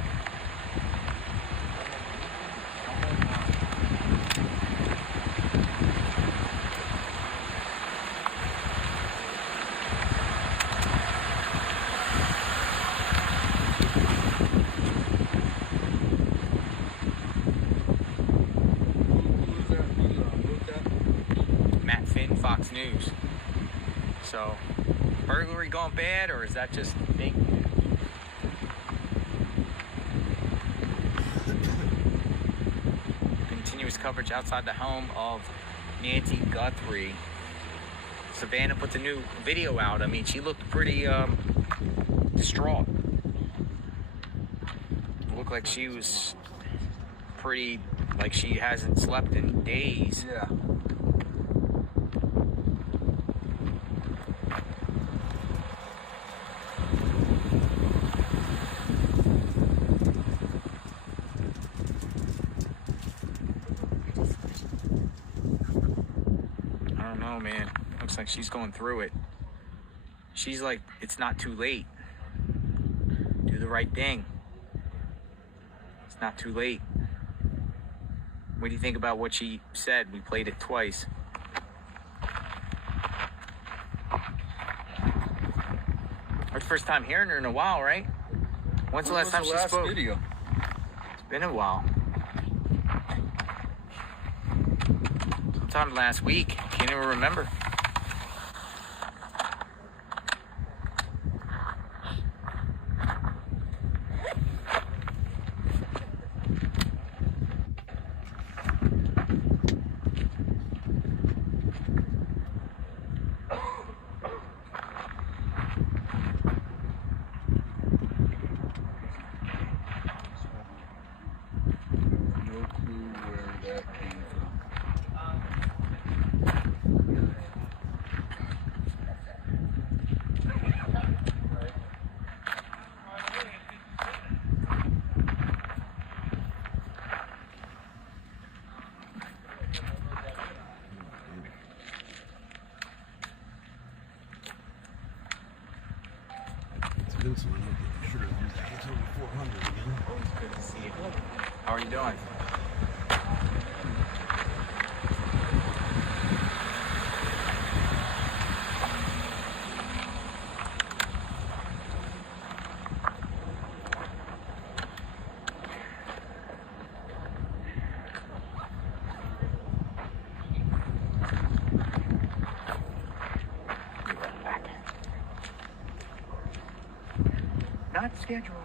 Matt Finn, Fox News. So, burglary gone bad, or is that just fake news? Continuous coverage outside the home of Nancy Guthrie. Savannah put the new video out. I mean, she looked pretty distraught. Looked like she was pretty, like she hasn't slept in days. Yeah. I don't know, man. Looks like she's going through it. She's like, it's not too late. Do the right thing. It's not too late. What do you think about what she said? We played it twice. Our first time hearing her in a while, right? When's the last time she spoke? Video? It's been a while. Sometime last week. Can't even remember. convince me. I'm sure it's over 400 again. Always good to see you. How are you doing? Not scheduled.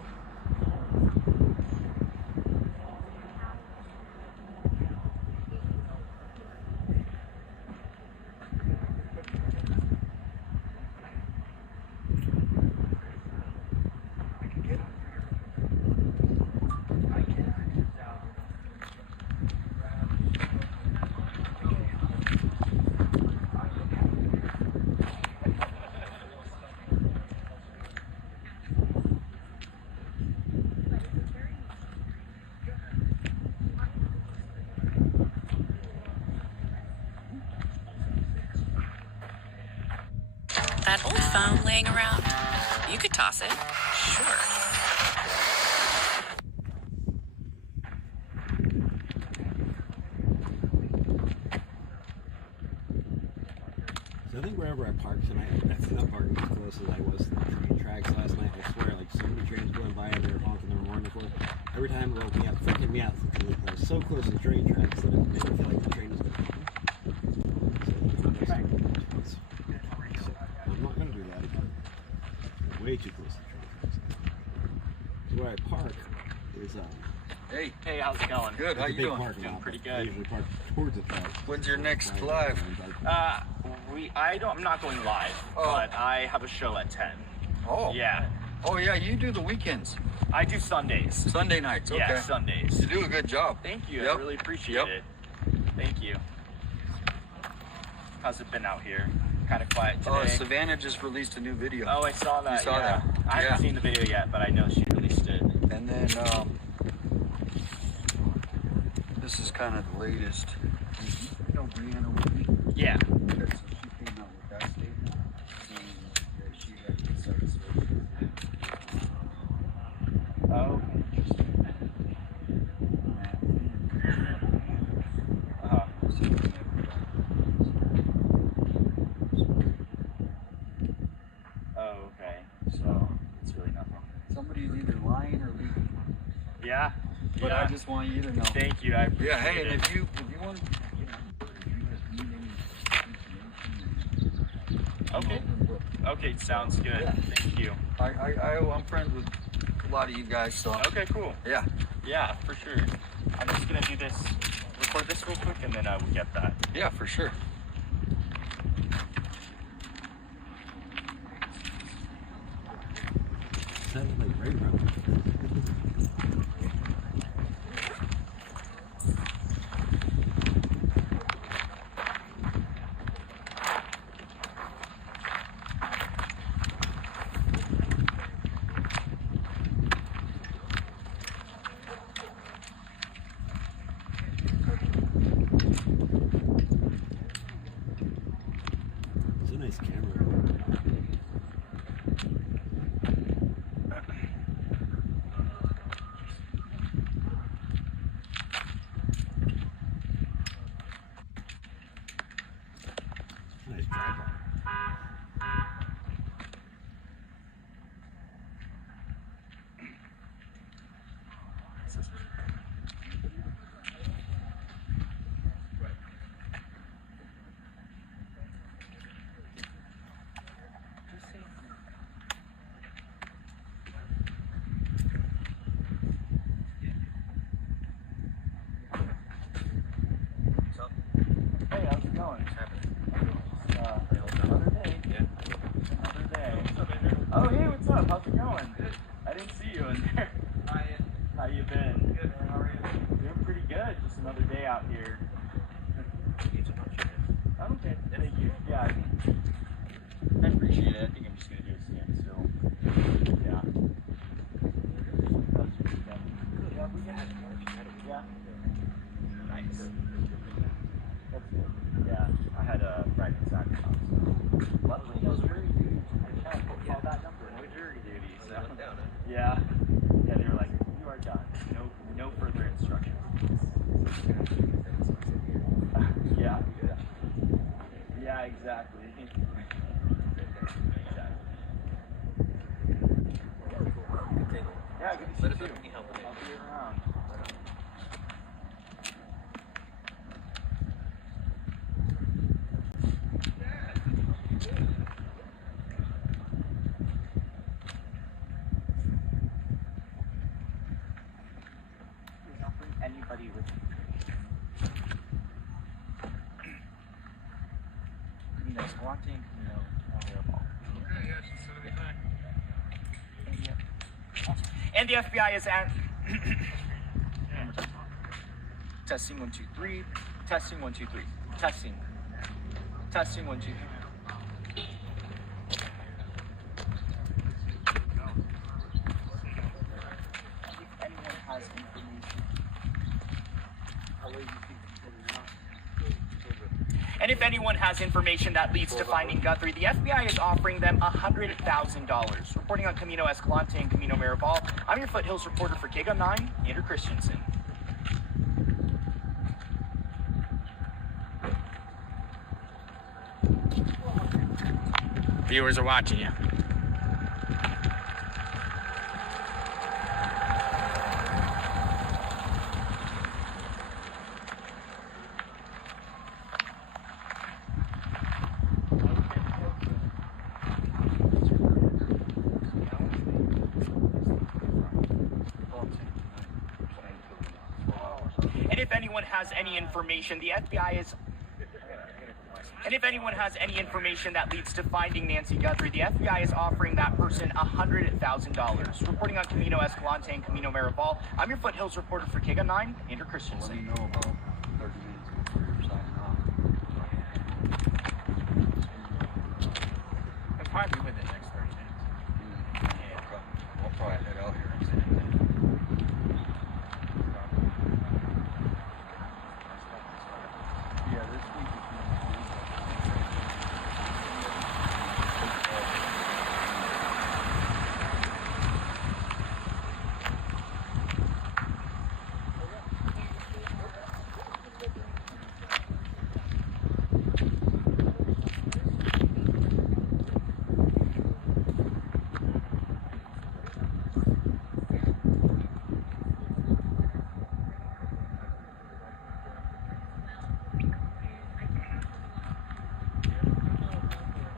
That old phone laying around, you could toss it. Sure. So I think wherever I parked tonight, that's not parking as close as I was to the train tracks last night. I swear, like, so many trains going by and they were honking their horn before. Every time it woke me up, freaking me out, because I was so close to the train tracks that it made me feel like the train was going to come. So I'm not going to do that again. I'm way too close to the train tracks. So where I park is, Hey, how's it going? Good. How you doing? Doing pretty I good. usually park towards the tracks. When's your next live? I'm not going live, but I have a show at 10. Oh. Yeah. Oh yeah, you do the weekends. I do Sundays. Sunday nights. Okay. Yeah, Sundays. You do a good job. Thank you. Yep. I really appreciate it. Thank you. How's it been out here? Kind of quiet today. Oh, Savannah just released a new video. Oh, I saw that. You saw that? I haven't seen the video yet, but I know she released it. And then this is kind of the latest. You know Brianna Whitney? Yeah. So she came out with that statement. And she had been satisfied. Oh, interesting. Oh, okay. So it's really nothing. Somebody's either lying or leaking. Yeah. But I just want you to know. Thank you. I appreciate Yeah. Hey, it. and if you want, Okay. Okay, sounds good. Yeah. Thank you. I'm friends with a lot of you guys, so. Okay, cool. Yeah. Yeah, for sure. I'm just gonna do this, record this real quick, and then we'll get that. Yeah, for sure. Sounded like Ray Brown. It's a nice camera. Nice tripod. Hey, how's it going? Another day. Yeah. Another day. Oh, hey, what's up? How's it going? Good. I didn't see you in there. How you been? Good, man. How are you? Doing pretty good. Just another day out here. Okay. Thank you. Yeah. I appreciate it. I think I'm just gonna do a standstill. Yeah. How's your weekend? Yeah, we had yeah. Nice. That's good. Yeah, I had a Friday and Saturday off. So. Lovely. Those jury duties. I can't call that number. No jury duties. Yeah. Yeah, they were like, you are done. No further instructions. Yeah. Yeah, exactly. Yeah, good to see you. I'll be around. Anybody with squatting, Okay, yes, it's gonna be fine. And the FBI is at testing 1 2 3, testing 1 2 3, testing 1 2 3. If anyone has information, and if anyone has information that leads to finding Guthrie, the FBI is offering them $100,000. Reporting on Camino Escalante and Camino Mirabal, I'm your Foothills reporter for KGUN 9, Andrew Christensen. Viewers are watching you. And if anyone has any information, the FBI is... And if anyone has any information that leads to finding Nancy Guthrie, the FBI is offering that person $100,000. Reporting on Camino Escalante and Camino Mirabal, I'm your Foothills reporter for KGUN 9, Andrew Christensen. Let me know about 30 minutes before you're signing off. It'll probably be within the next 30 minutes. Yeah, we'll probably head out here in a second. Yeah, this week is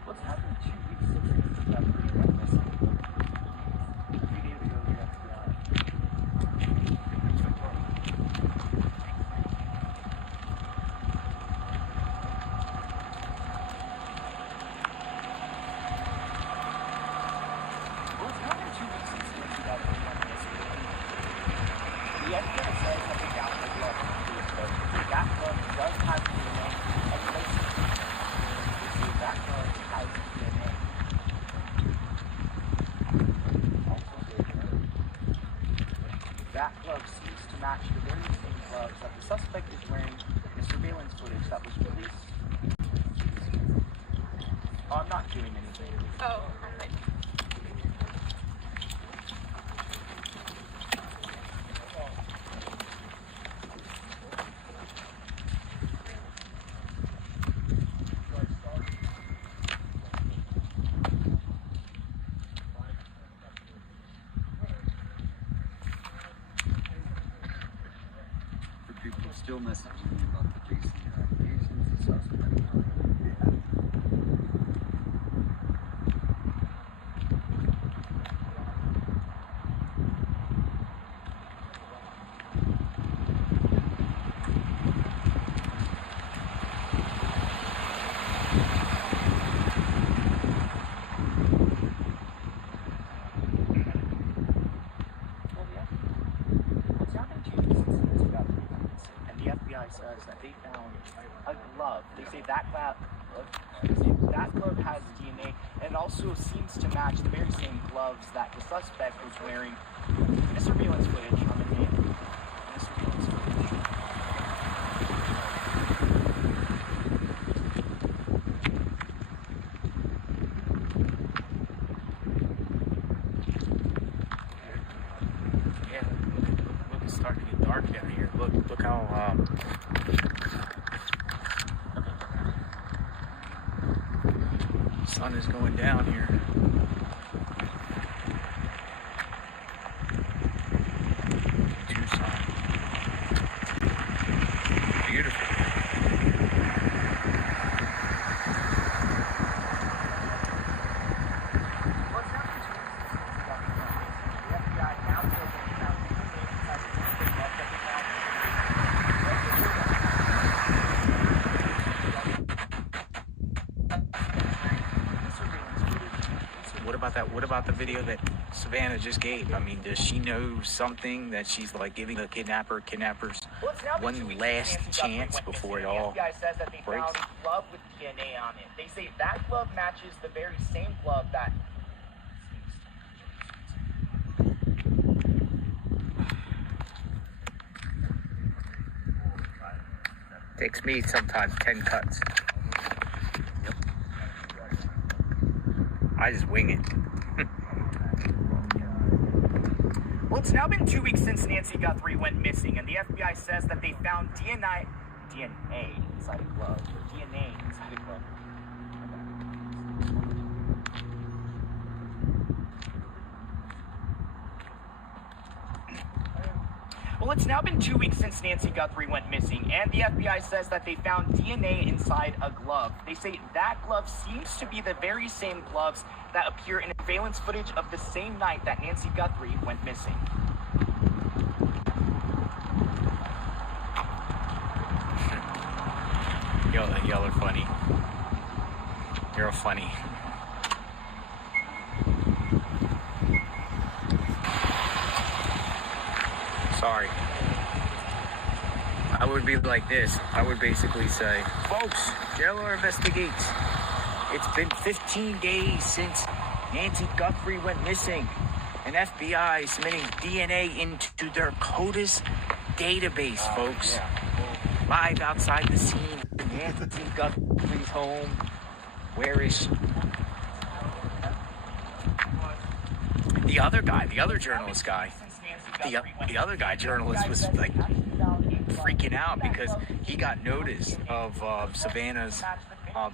What's happened 2 weeks since Nancy Guthrie went missing? 3 days ago, the FBI. What's happened 2 weeks since Nancy Guthrie went missing? The FBI says that they found the glove on the but that glove does have DNA and places. That glove has DNA. That glove seems to match the very same gloves that the suspect is wearing in the surveillance footage that was released. Oh, I'm not doing anything. Oh, alright. for people still messaging me about the JC allegations, the suspect. What's happened 2 weeks since Nancy Guthrie went missing, and the FBI says that they found a glove. They say that glove has DNA, and it also seems to match the very same gloves that the suspect was wearing in the surveillance footage on the day. In the surveillance footage. dark down here. Look how sun is going down here. Tucson. Beautiful. What about the video that Savannah just gave? I mean, does she know something that she's like giving the kidnappers one last chance before it all The FBI says that they breaks? found a glove with DNA on it. They say that glove matches the very same glove that. Takes me sometimes 10 cuts. Yep. I just wing it. Well, it's now been 2 weeks since Nancy Guthrie went missing, and the FBI says that they found DNA inside a glove. DNA inside a glove. Well, it's now been 2 weeks since Nancy Guthrie went missing, and the FBI says that they found DNA inside a glove. They say that glove seems to be the very same gloves that appear in surveillance footage of the same night that Nancy Guthrie went missing. Y'all are funny. You're funny. Sorry. I would be like this. I would basically say, folks, JLR investigates. It's been 15 days since Nancy Guthrie went missing. And FBI is submitting DNA into their CODIS database, folks. Yeah. Live outside the scene. Nancy Guthrie's home. Where is she? The other guy, the other journalist guy, the other guy journalist was like freaking out because he got notice of Savannah's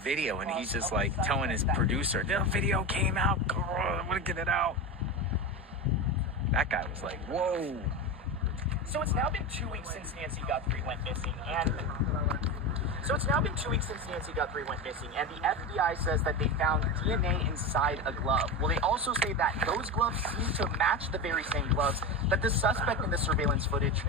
video, and he's just like telling his producer, the video came out, I'm gonna get it out. That guy was like, whoa. So it's now been 2 weeks since Nancy Guthrie went missing, and the FBI says that they found DNA inside a glove. Well, they also say that those gloves seem to match the very same gloves that the suspect in the surveillance footage.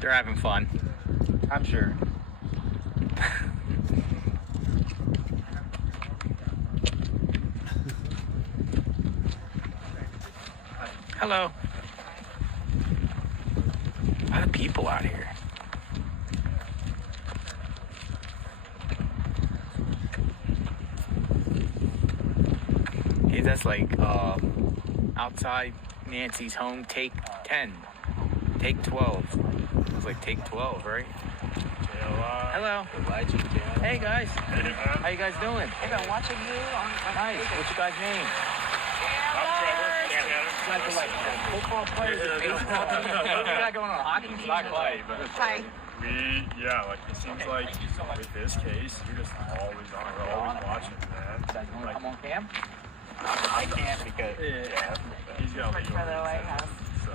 They're having fun, I'm sure. Hello. A lot of people out here. Hey, that's like outside Nancy's home, take 10, take 12. It was like take 12, right? Hello. Hey guys. How you guys doing? I've been watching you on Nice. What's your guys' name? You guys are like football players or baseball teams? What do you got going on? Hockey team? Not quite, but Hi. like it seems like with this case, you're just always on. We're always watching, man. You guys want to come on cam? I can't because he's got to leave. For the White House. So.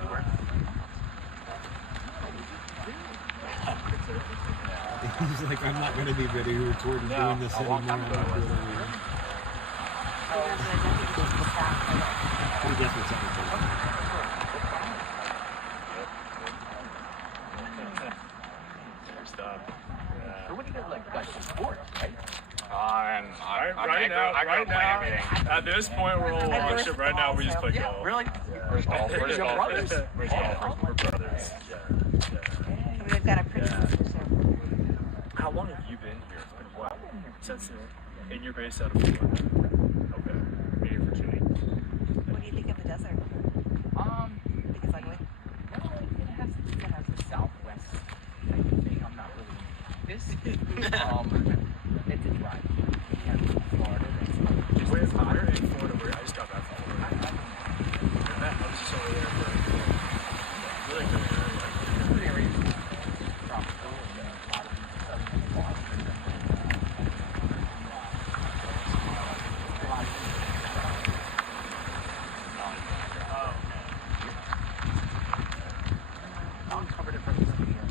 He's like, I'm not going to be ready to record and doing this anymore. I guess what's everything. So what do you guys like? Guys, sports, right? Right now, at this point, we're all watching. Right now, we just play golf. Really? We're golfers. We're brothers. We're golfers. We're brothers. Yeah. We've got a pretty sister. How long have you been here? Like what? Since and you're based out of Florida. Okay. We're here for 2 weeks. What do you think of the desert? Think it's ugly. No, it has the Vegas. It's a drive. Florida. Where's Florida? In Florida, where I just got back from Florida. I was just over there for really good area. Good area. Tropical and a lot of southern Boston. I'm covered it from the studio.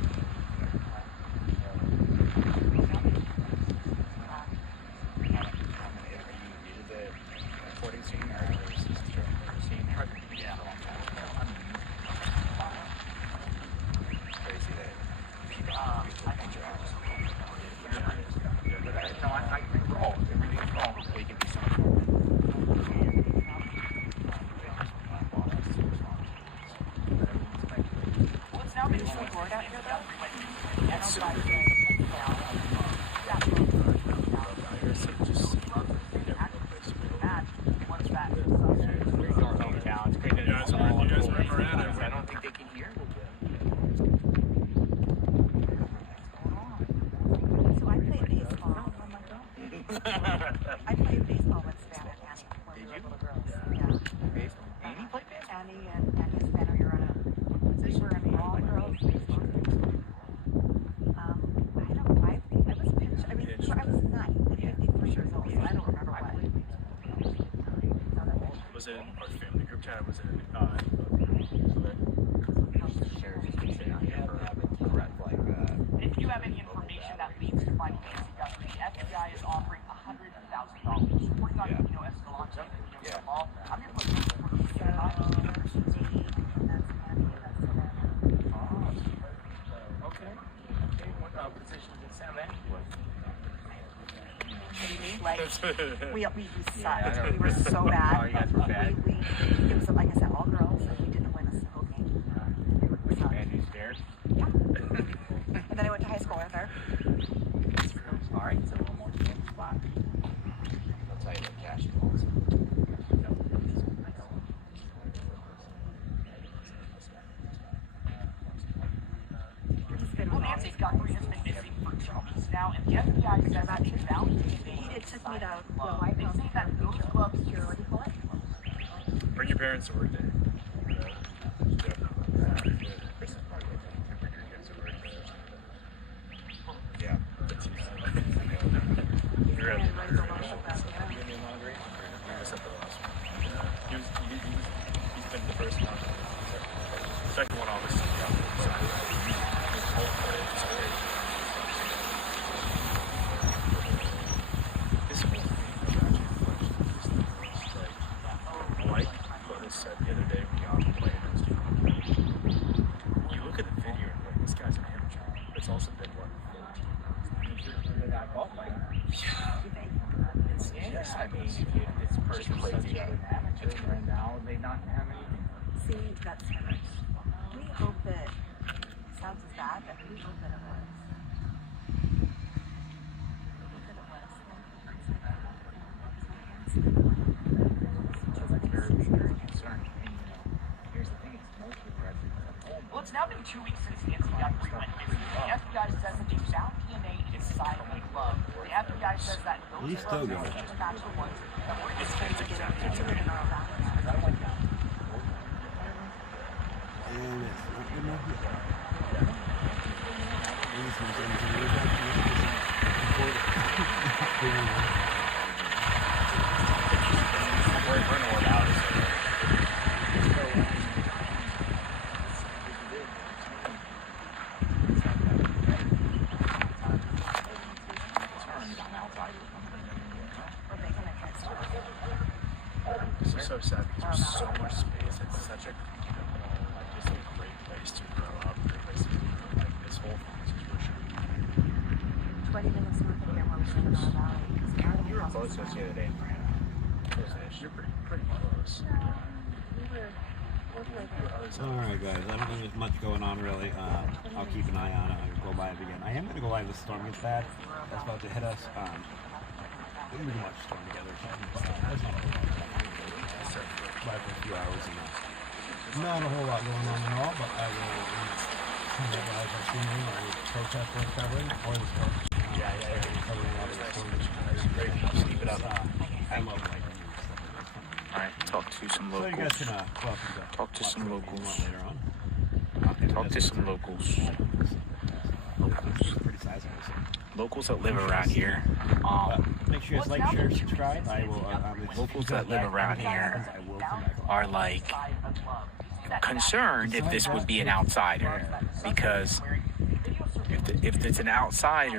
I played baseball with Span and Annie when we were little girls. Yeah. Annie played baseball? Annie and Span are your we were in all girls baseball. I was pitch. I mean, I was 9 and 53 years old, so I don't remember what. Was it in our family group chat? Was it in If you have any information that leads to finding Nancy Guthrie, the FBI is offering $100,000. Reporting on Camino Escalante, I'm here for Okay. What position did Sam Annie play? Like, we sucked. We were so bad. Oh, you guys were bad? It was, like I said, all girls, and we didn't win a single game. Were you bad? You scared? Yeah. And then I went to high school with her. All right, so one more spot. I'll tell you what cash calls. Well, Nancy Guthrie has been missing for 2 weeks now, and the FBI says that she found It took me to the club. White They House. say that those clubs here Bring your parents to work day. Yeah. You're at he's been the first one. Second one, obviously. Like Lotus said the other day when y'all playing this, you look at the video and like, this guy's an amateur. It's also been what, 14? It's just, I mean, it's personal crazy. And now they not have anything. See, that's we hope that it sounds as bad, but we hope that it was. Very concerned. Here's the thing, it's mostly residents. Well, it's now been 2 weeks since Nancy Guthrie went missing. The FBI says that they found DNA inside of the glove. The FBI says that those gloves just match the ones that were in the And it's not good enough We're in order out. This is so sad because there's so much space. It's such a just a great place to grow up, great place to be. Like this whole thing is just for sure. 20 minutes north of here, where we live in our valley. You were close to us the other day, Brian. Close-ish. You're pretty close. Alright guys, I don't think there's much going on really. I'll keep an eye on it. I'll go live again. I am going to go live if the storm gets bad. That's about to hit us. We can watch the storm together. That's not live for a few hours. And not a whole lot going on at all, but I will Keep it up. I love like Alright, talk to some so you locals. guys can Talk to some locals. later on. Talk to some locals. Pretty sizable. Locals that live around here. Make sure you guys like, share, subscribe. I will. Locals that live around here are like concerned if this would be an outsider, because if it's an outsider